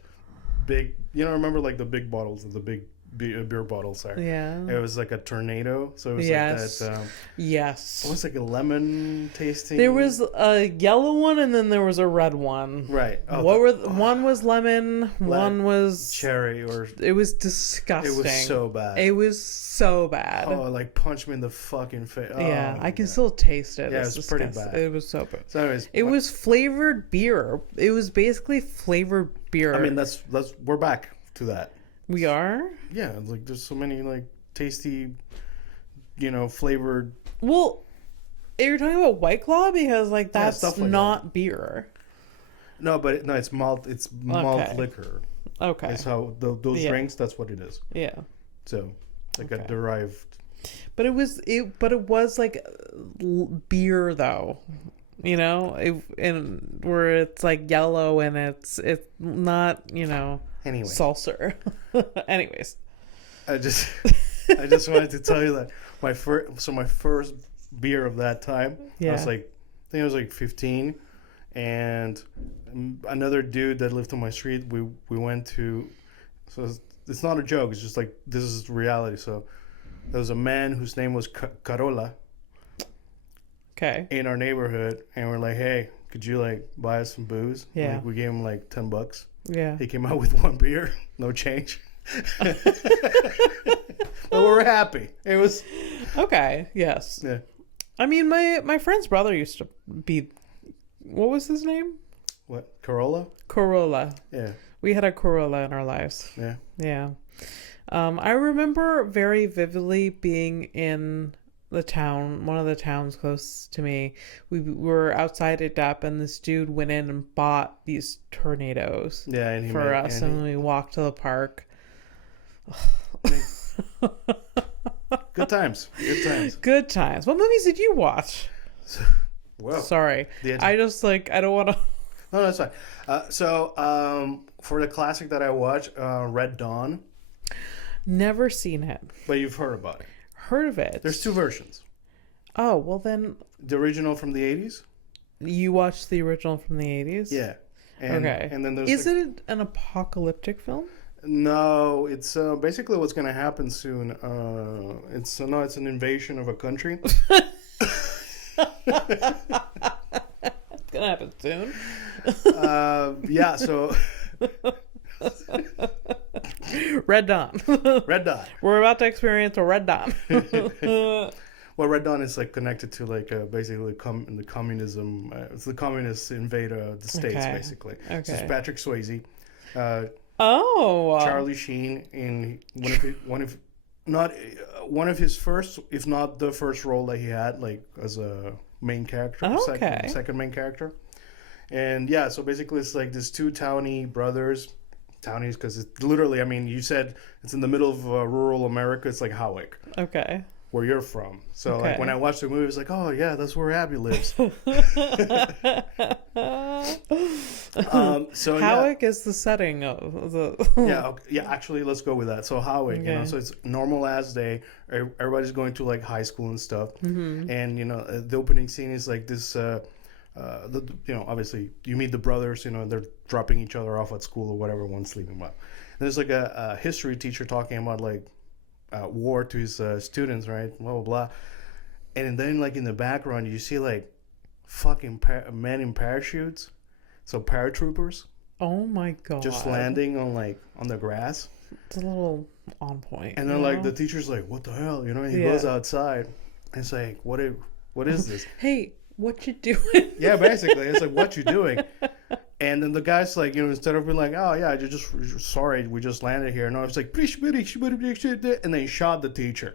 big, remember like the big bottles of the big beer bottles there. Yeah. It was like a tornado. So it was yes. like that. Yes. It was like a lemon tasting. There was a yellow one and then there was a red one. Right. Oh, one was lemon, one was cherry, or it was disgusting. It was so bad. It was so bad. Oh, like punch me in the fucking face. Oh, yeah, I can still taste it. Yeah, it's it's pretty bad. It was so bad. So anyways, it was flavored beer. It was basically flavored beer. I mean, that's we're back to that. We are? Yeah, like there's so many like tasty, flavored. Well, you're talking about White Claw because like that's like not beer. No, but it's malt. It's malt liquor. Okay. It's how those drinks. That's what it is. Yeah. So like a derived. But it was like beer though. And where it's like yellow and it's not, Anyway. Seltzer. Anyways. I just wanted to tell you that my first beer of that time, I was like, I think I was like 15, and another dude that lived on my street, we went to, so it's not a joke, it's just like, this is reality. So there was a man whose name was Carola. Okay. In our neighborhood, and we're like, hey, could you like buy us some booze? Yeah. Like, we gave him like $10. Yeah. He came out with one beer, no change. But we were happy. It was okay. Yes. Yeah. I mean, my friend's brother used to be. What was his name? What, Corolla? Corolla. Yeah. We had a Corolla in our lives. Yeah. Yeah. I remember very vividly being in the town, one of the towns close to me. We were outside it up, and this dude went in and bought these tornadoes for us, and we walked to the park. Good times. Good times. What movies did you watch? Well, sorry, I just like I don't want to. No, that's fine. So for the classic that I watched, Red Dawn. Never seen it, but you've heard about it. Heard of it. There's two versions. Oh, well then. The original from the 80s? You watched the original from the 80s? Yeah. Okay. And then there's Is it an apocalyptic film? No, it's basically what's going to happen soon. It's an invasion of a country. It's going to happen soon? Yeah, so... Red Dawn. Red Dawn. We're about to experience a Red Dawn. Well, Red Dawn is like connected to like basically the communism. It's the communists invade the states basically. Okay. So it's Patrick Swayze. Charlie Sheen in one of his first, if not the first role that he had, like as a main character, second main character. And yeah, so basically it's like these two townie brothers town is because it's literally. I mean, you said it's in the middle of rural America. It's like Howick, Okay. where you're from. So Okay. like when I watched the movie, it's like, oh yeah, that's where Abby lives. So Howick is the setting of the. yeah. Actually, let's go with that. So Howick, you know, Okay. so it's normal as day. Everybody's going to like high school and stuff, and you know, the opening scene is like this. You know, obviously you meet the brothers. You know, they're dropping each other off at school or whatever. One's leaving. Well, there's like a history teacher talking about like war to his students, right? Blah blah blah. And then like in the background, you see like fucking men in parachutes, so paratroopers Oh my god. just landing on the grass. It's a little on point. And then like the teacher's like, "What the hell?" You know, and he goes outside. And it's like, "What is this?" Hey, what you doing? Yeah, basically, it's like, "What you doing?" And then the guy's like, you know, instead of being like, "Oh yeah, just sorry, we just landed here," no, it's like, and they shot the teacher.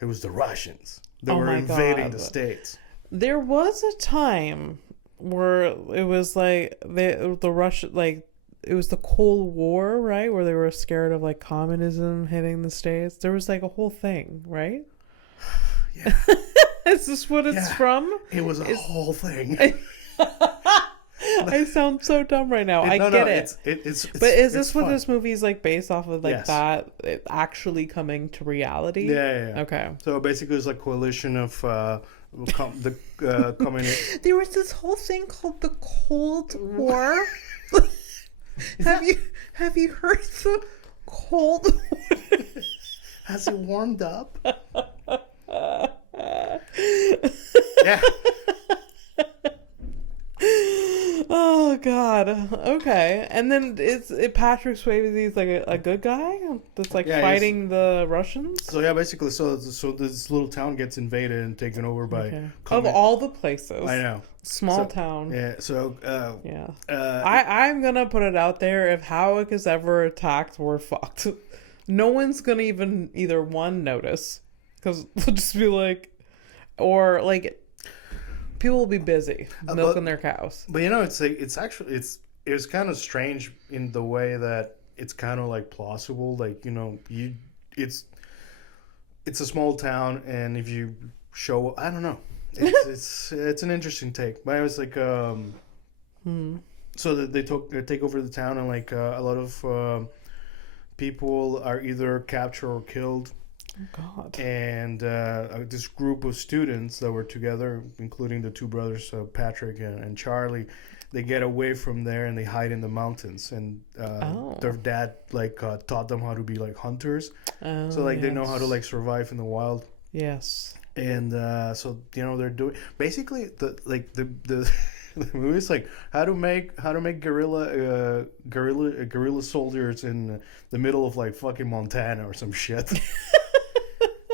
It was the Russians that Oh were my invading God. the States. There was a time where it was like the Russian, like it was the Cold War, right? Where they were scared of like communism hitting the States. There was like a whole thing, right? Yeah, Is this what it's Yeah. from? it was a whole thing. I sound so dumb right now. I get it. It's But is this it's what fun. this movie is like based off of, like Yes. that it actually coming to reality? Yeah. Okay. So basically, it's like coalition of communist. There was this whole thing called the Cold War. Have you heard the Cold War? Has it warmed up? Yeah. Oh God. Okay. And then Patrick Swayze's like a good guy that's like Yeah, fighting the Russians. So yeah, basically, so this little town gets invaded and taken over by. Okay. Of all the places. I know. Small So- town. Yeah. So. Yeah. Uh, I'm gonna put it out there. If Howick is ever attacked, we're fucked. No one's gonna even either one notice, because they'll just be like, or like, people will be busy milking their cows. But you know, it's like it was kind of strange in the way that it's kind of like plausible. Like, you know, it's a small town, and if you show, I don't know, it's an interesting take. But I was like, so that they take over the town, and like a lot of people are either captured or killed. Oh God. And this group of students that were together, including the two brothers, Patrick and Charlie, they get away from there and they hide in the mountains. And their dad taught them how to be like hunters, so like they know how to like survive in the wild. Yes. And so you know they're doing basically the the movie is like how to make guerrilla soldiers in the middle of like fucking Montana or some shit.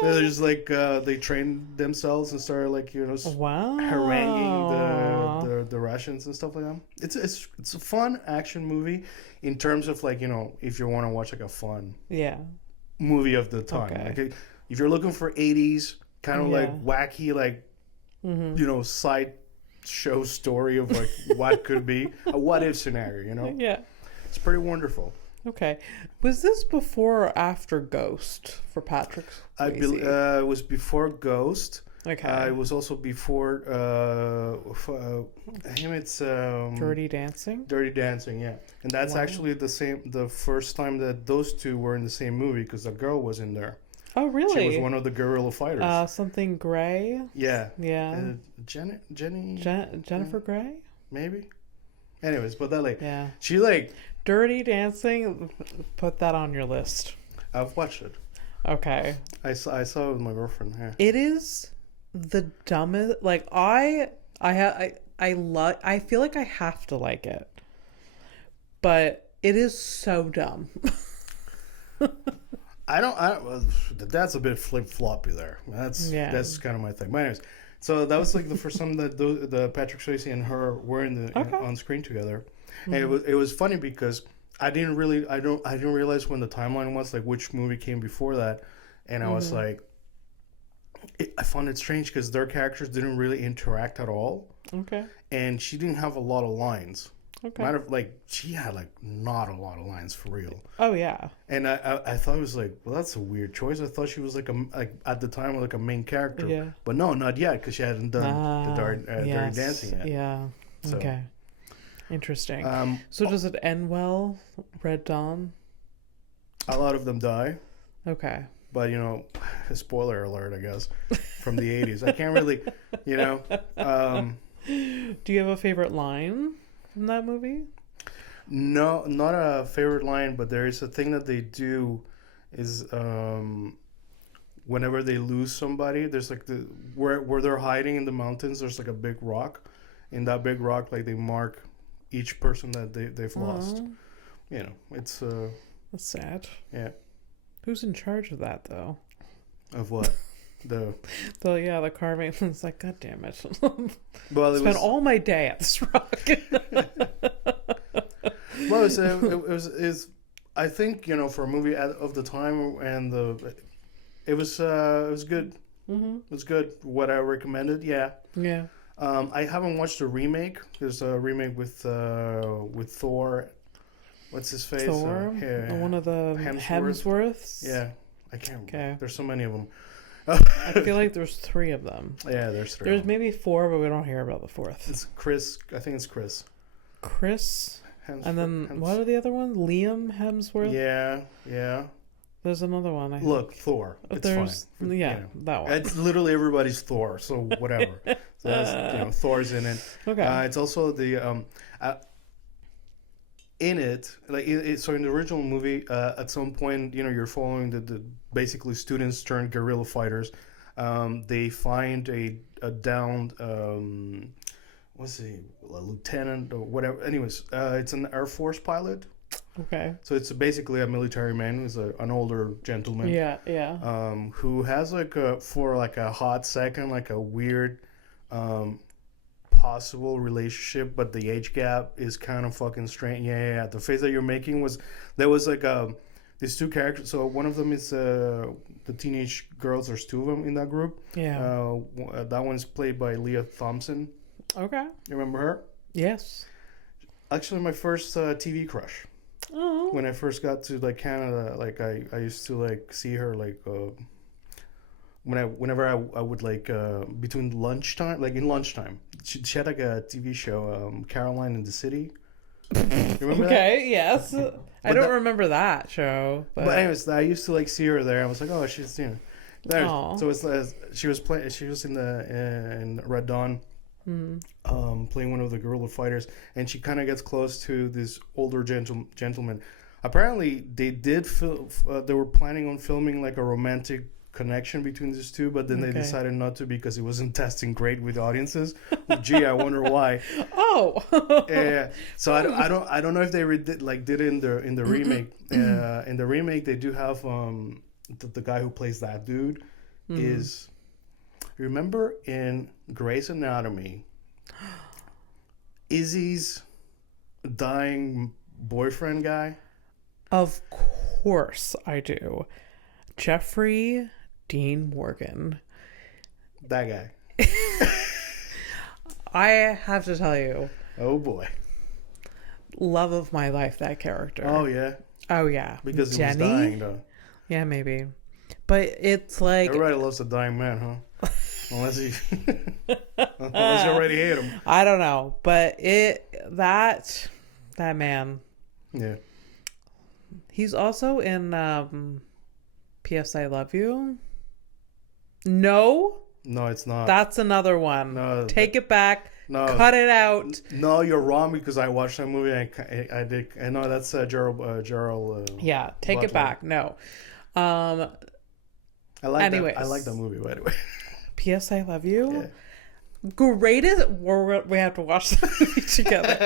They're just like they trained themselves and started like, you know, haranguing the Russians and stuff like that. It's a fun action movie in terms of like, you know, if you want to watch like a fun movie of the time. Okay. Like, if you're looking for 80s kind of like wacky like you know, side show story of like what could be a what if scenario, you know. Yeah. It's pretty wonderful. Okay. Was this before or after Ghost for Patrick Swayze? I believe it was before Ghost. Okay. It was also before him. It's Dirty Dancing. Dirty Dancing, yeah, and that's actually the first time that those two were in the same movie because the girl was in there. Oh, really? She was one of the guerrilla fighters. Something Grey. Yeah. Yeah. Jennifer Grey. maybe. Anyways, but that like Yeah. she like Dirty Dancing. Put that on your list. I've watched it. Okay. I saw it with my girlfriend. Yeah. It is the dumbest. Like I feel like I have to like it, but it is so dumb. I don't. That's a bit flip floppy there. That's kind of my thing. But anyways, so that was like the first time that the Patrick Swayze and her were on screen together, and it was funny because I didn't realize when the timeline was, like which movie came before that, and I was like, I found it strange because their characters didn't really interact at all. Okay. And she didn't have a lot of lines. Okay. Matter of, like, she had like not a lot of lines for real. Oh yeah. And I thought it was like, well, that's a weird choice. I thought she was like at the time like a main character. Yeah. But no, not yet, because she hadn't done the Dirty Yes. Dancing yet. Yeah. So, Okay. Interesting. Um, So does it end well? Red Dawn. a lot of them die, Okay. but you know, spoiler alert, I guess, from the 80s. I can't really, you know. Do you have a favorite line from that movie? No, not a favorite line, but there is a thing that they do is whenever they lose somebody, there's like where they're hiding in the mountains, there's like a big rock. In that big rock, like they mark each person that they've lost. Aw, You know, it's that's sad. yeah. Who's in charge of that though? Of what? The The carving. It's like, God damn it. well, it Spent was all my day at this rock. well, it was I think, you know, for a movie of the time and it was good. Mm-hmm. It was good. What I recommended, yeah. Yeah. I haven't watched the remake. There's a remake with Thor. What's his face? Thor? One of the Hemsworths? Yeah, I can't. Okay. There's so many of them. I feel like there's 3 of them. Yeah, there's 3. There's maybe 4, but we don't hear about the 4th. It's Chris. I think it's Chris. Chris? And then what are the other ones? Liam Hemsworth? Yeah. There's another one. Look, Thor. It's fine. Yeah, You know, that one. it's literally everybody's Thor, so whatever. So that's, you know, Thor's in it. Okay. It's also the in it, like so in the original movie, at some point, you know, you're following the basically students turned guerrilla fighters. They find a downed what's he, a lieutenant or whatever. Anyways, it's an Air Force pilot. Okay. So it's basically a military man who's an older gentleman. Yeah. Who has for a hot second like a weird possible relationship, but the age gap is kind of fucking strange. Yeah. The face that you're making there was like these 2 characters. So one of them is the teenage girls. There's 2 of them in that group. Yeah. That one's played by Leah Thompson. Okay. You remember her? Yes. Actually, my first TV crush. Oh. When I first got to like Canada, like I used to like see her like whenever I would like between lunchtime, like in lunchtime, she had like a TV show, Caroline in the City. You remember that? Okay. Yes. I don't remember that show. But anyways, I used to like see her there. I was like, oh, she's there. Aw. So it's she was in Red Dawn. Playing one of the guerrilla fighters, and she kind of gets close to this older gentleman. Apparently, they did they were planning on filming like a romantic connection between these 2, but then they decided not to because it wasn't testing great with audiences. Gee, I wonder why. Oh. Yeah. So I don't know if they did it in the remake. In the remake, they do have the guy who plays that dude is. Remember in Grey's Anatomy, Izzy's dying boyfriend guy? Of course I do. Jeffrey Dean Morgan. That guy. I have to tell you. Oh boy. Love of my life, that character. Oh yeah. Oh yeah. Because Jenny? he was dying though. Yeah, maybe. But it's like... Everybody loves a dying man, huh? Unless you already hate him. I don't know. But that man. Yeah. He's also in P.S. I Love You. No? No, it's not. That's another one. No. Take it back. No. Cut it out. No, you're wrong because I watched that movie. I did. I know that's Gerald. Yeah, take Butler. it back. No. I like anyways. that. I like that movie, by the way. P.S. I Love You. Yeah. Greatest. We have to watch that movie together.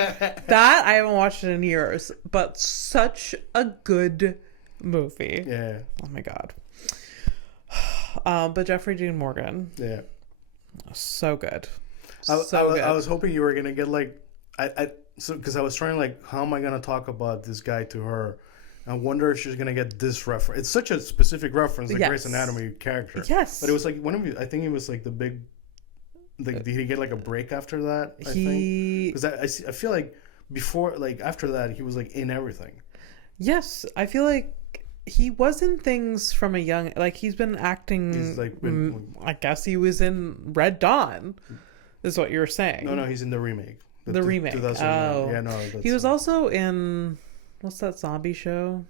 That I haven't watched it in years, but such a good movie. Yeah. Oh my god. But Jeffrey Dean Morgan. Yeah. So good. I was hoping you were gonna get like because I was trying like how am I gonna talk about this guy to her. I wonder if she's gonna get this reference. It's such a specific reference, the Grey's Anatomy character. Yes, but it was like one of you. I think it was like the big. Like, did he get like a break after that? I think because I feel like before, like after that, he was like in everything. Yes, I feel like he was in things from a young, like he's been acting. He's like I guess he was in Red Dawn, is what you were saying. No, he's in the remake. The remake. 2009. Oh, yeah, no. He was also in what's that zombie show?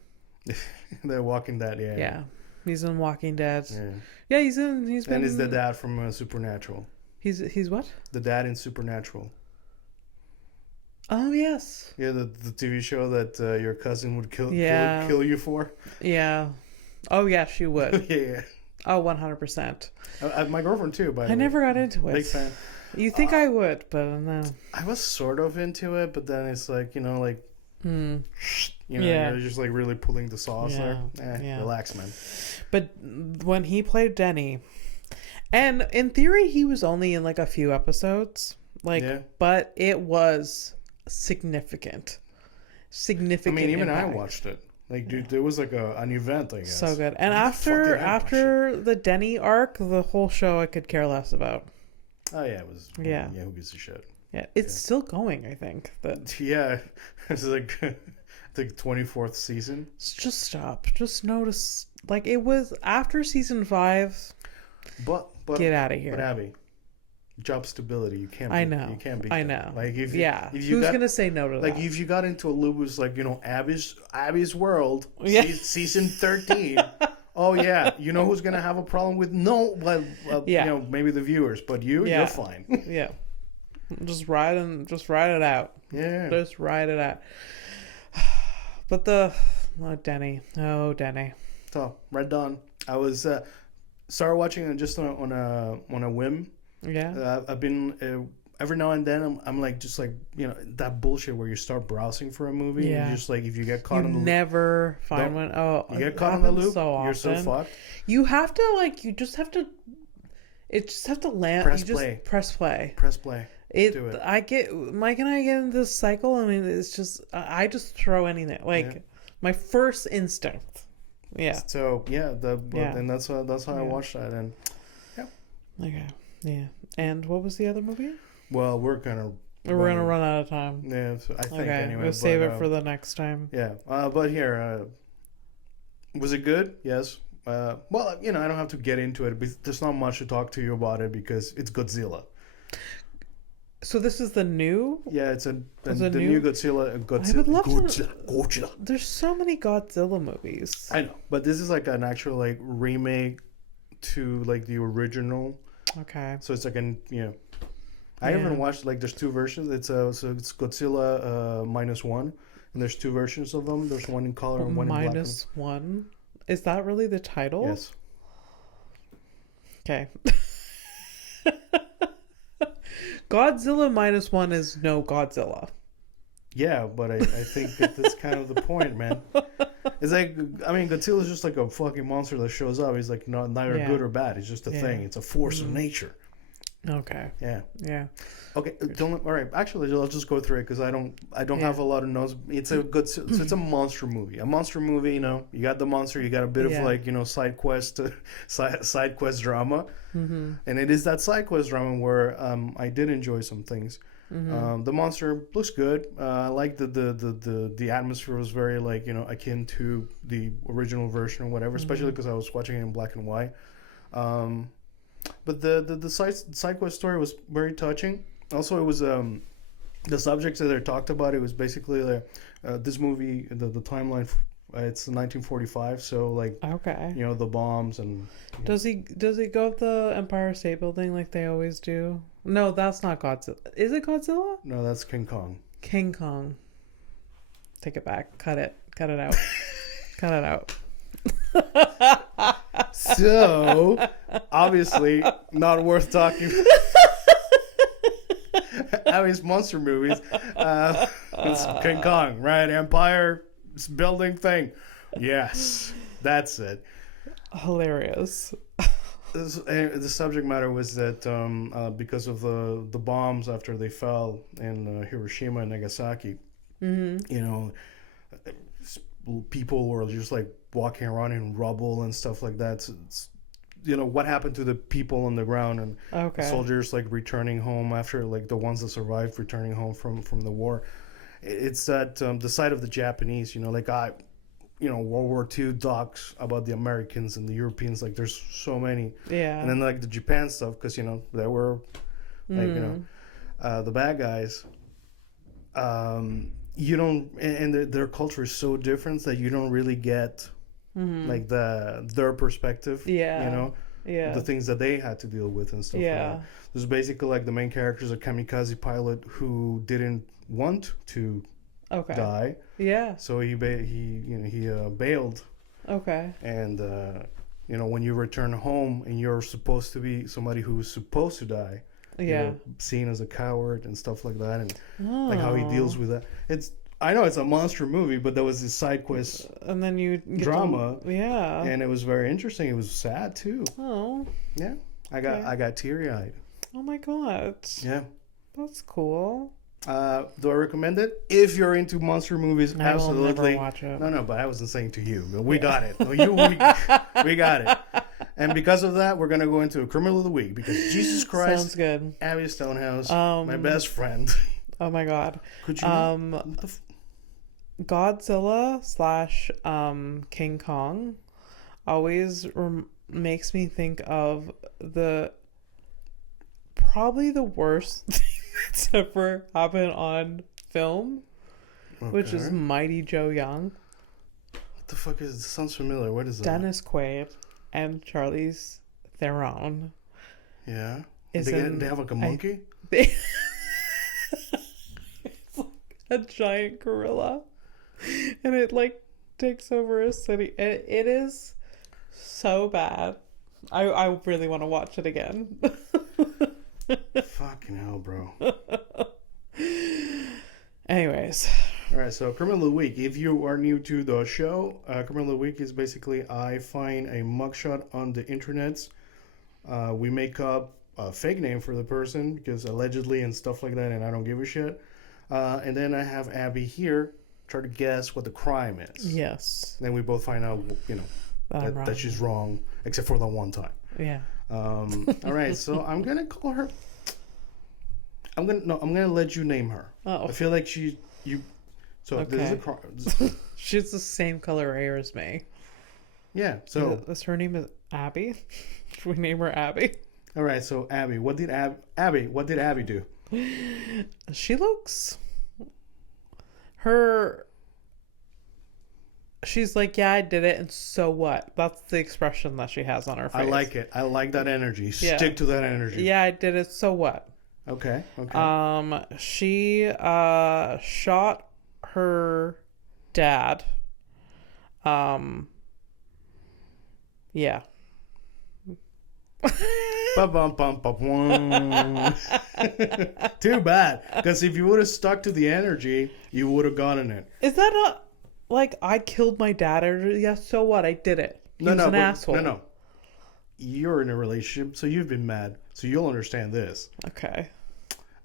The Walking Dead. Yeah. Yeah, he's in Walking Dead. Yeah. Yeah, he's in. He's been. And he's the dad from Supernatural. He's what? The dad in Supernatural. Oh yes. Yeah, the TV show that your cousin would kill you for. Yeah. Oh yeah, she would. Yeah. Oh, 100%. My girlfriend too. By the way, I never got into it. Big fan. You think I would, but no. I was sort of into it, but then it's like like. Yeah. You're just like really pulling the sauce there. Yeah. Relax, man. But when he played Denny, and in theory he was only in like a few episodes, but it was significant. I mean, even impact. I watched it. Like, dude, there was like an event, I guess. So good. And after the Denny arc, the whole show I could care less about. Oh yeah, it was. Yeah. Yeah, who gives a shit? Yeah, it's still going. I think that. Yeah, it's like the 24th season. Just stop. Just notice. Like it was after season 5. But get out of here. But Abby, job stability. You can't. I know. You can't be. I know. Like if who's gonna say no to that? Like if you got into a loop was like Abby's World, season 13. Oh yeah, you know who's gonna have a problem with maybe the viewers, but you're fine. Yeah, just ride it out. Yeah, just ride it out. But Denny. So Red Dawn. I was started watching it just on a whim. Yeah. I've been every now and then I'm like just like that bullshit where you start browsing for a movie and you just like if you get caught on the never find one. Oh, you get caught on the loop. So you're so fucked. You have to it just have to land. Press play. Do it. I get Mike and I get into this cycle. I mean, it's just I just throw anything my first instinct. Yeah. So and that's how I watched that and Okay. Yeah. And what was the other movie? Well, we're gonna run out of time. Yeah, so I think anyway. We'll save it for the next time. Yeah. But here, was it good? Yes. Well, I don't have to get into it. But there's not much to talk to you about it because it's Godzilla. So this is the new? Yeah, it's the new Godzilla. I would love Godzilla. There's so many Godzilla movies. I know, but this is like an actual like remake to like the original. Okay. So it's like I haven't watched there's two versions. It's it's Godzilla -1, and there's two versions of them. There's one in color and one in black. -1. Is that really the title? Yes. Okay. Godzilla -1 is no Godzilla. Yeah, but I think that's kind of the point, man. It's like Godzilla's just like a fucking monster that shows up. He's like neither good or bad. It's just a thing. It's a force of nature. Okay. Yeah. Yeah. Okay. All right. Actually, I'll just go through it because I don't have a lot of notes. It's a good. So it's a monster movie. A monster movie. You got the monster. You got a bit of side quest drama, and it is that side quest drama where I did enjoy some things. The monster looks good. I like the atmosphere was very akin to the original version or whatever, especially because I was watching it in black and white. But the side quest story was very touching. Also, it was the subjects that they talked about. It was basically this movie, the timeline. It's 1945, so the bombs and. Does he go up the Empire State Building like they always do? No, that's not Godzilla. Is it Godzilla? No, that's King Kong. King Kong. Take it back. Cut it out. Cut it out. So, obviously, not worth talking. Abby's monster movies. It's King Kong, right? Empire building thing. Yes, that's it. Hilarious. The subject matter was that because of the bombs after they fell in Hiroshima and Nagasaki, people were just like walking around in rubble and stuff like that. So what happened to the people on the ground and soldiers returning home after the ones that survived returning home from the war. it's that the side of the Japanese, like World War II docs about the Americans and the Europeans. Like there's so many. Yeah. And then like the Japan stuff, because they were like the bad guys. You don't, and their culture is so different that you don't really get like their perspective. Yeah. Yeah. The things that they had to deal with and stuff. Yeah. Like that. There's basically like the main character is a kamikaze pilot who didn't want to die. Yeah. So he bailed. Okay. And when you return home and you're supposed to be somebody who's supposed to die, you're seen as a coward and stuff like that, and like how he deals with that. I know it's a monster movie, but there was this side quest and then you get drama, and it was very interesting. It was sad too. Oh, yeah, I got teary eyed. Oh my god. Yeah, that's cool. Do I recommend it? If you're into monster movies, absolutely. I will never watch it. No, but I wasn't saying to you. We got it. No, we got it. And because of that, we're gonna go into a criminal of the week because Jesus Christ, sounds good. Abby Stonehouse, my best friend. Oh my god. Could you? Godzilla / King Kong always makes me think of probably the worst thing that's ever happened on film, which is Mighty Joe Young. What the fuck is? It sounds familiar. What is that? Dennis Quaid and Charlize Theron. Yeah. They have like a monkey. It's like a giant gorilla, and it like takes over a city. It is so bad. I really want to watch it again. Fucking hell, bro. Anyways. All right, so Criminal of the Week. If you are new to the show, Criminal of the Week is basically I find a mugshot on the internets. We make up a fake name for the person because allegedly and stuff like that, and I don't give a shit. And then I have Abby here try to guess what the crime is. Yes. Then we both find out, that she's wrong, except for the one time. Yeah. All right, so I'm gonna call her. I'm gonna let you name her. Oh. I feel like you. So okay. This is a crime. She's the same color hair as me. Yeah. So her name is Abby. Should we name her Abby? All right. So Abby, what did Abby do? She looks. She's like, yeah, I did it, and so what? That's the expression that she has on her face. I like it. I like that energy. Stick to that energy. Yeah, I did it, so what? Okay. She shot her dad. Yeah. Too bad, because if you would have stuck to the energy, you would have gotten it. Is that a like I killed my dad? Or yeah, so what? I did it. He was an asshole. No. You're in a relationship, so you've been mad, so you'll understand this. Okay.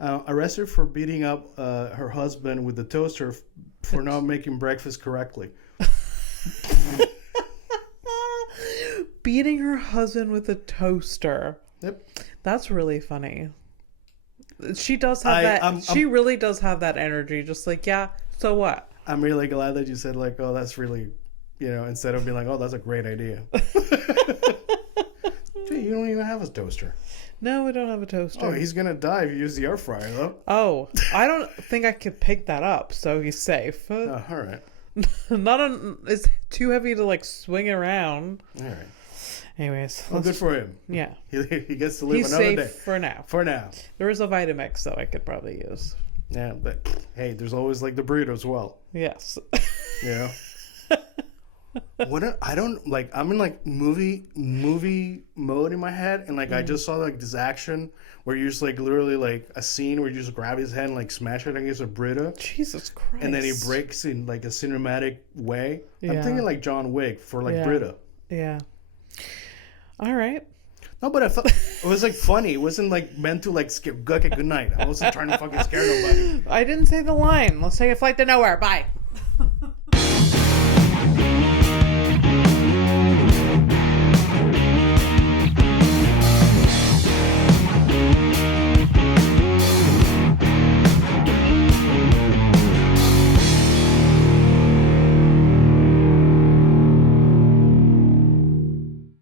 Arrested for beating up her husband with the toaster for not making breakfast correctly. Beating her husband with a toaster. Yep. That's really funny. She does have that. She really does have that energy. Just like, yeah, so what? I'm really glad that you said like, oh, that's really, instead of being like, oh, that's a great idea. Gee, you don't even have a toaster. No, we don't have a toaster. Oh, he's going to die if you use the air fryer, though. Oh, I don't think I could pick that up, so he's safe. All right. It's too heavy to like swing around. All right. Anyways. Well, good for him. Yeah. He gets to live he's another safe day. For now. For now. There is a Vitamix that I could probably use. Yeah, but hey, there's always like the burrito as well. Yes. Yeah. I don't like. I'm in like movie mode in my head, and like I just saw like this action where you just like literally like a scene where you just grab his head and like smash it against a burrito. Jesus Christ! And then he breaks in like a cinematic way. Yeah. I'm thinking like John Wick for like burrito. Yeah. All right. No, but I thought it was like funny. It wasn't like meant to like scare. Okay, good night. I wasn't trying to fucking scare nobody. I didn't say the line. Let's take a flight to nowhere. Bye.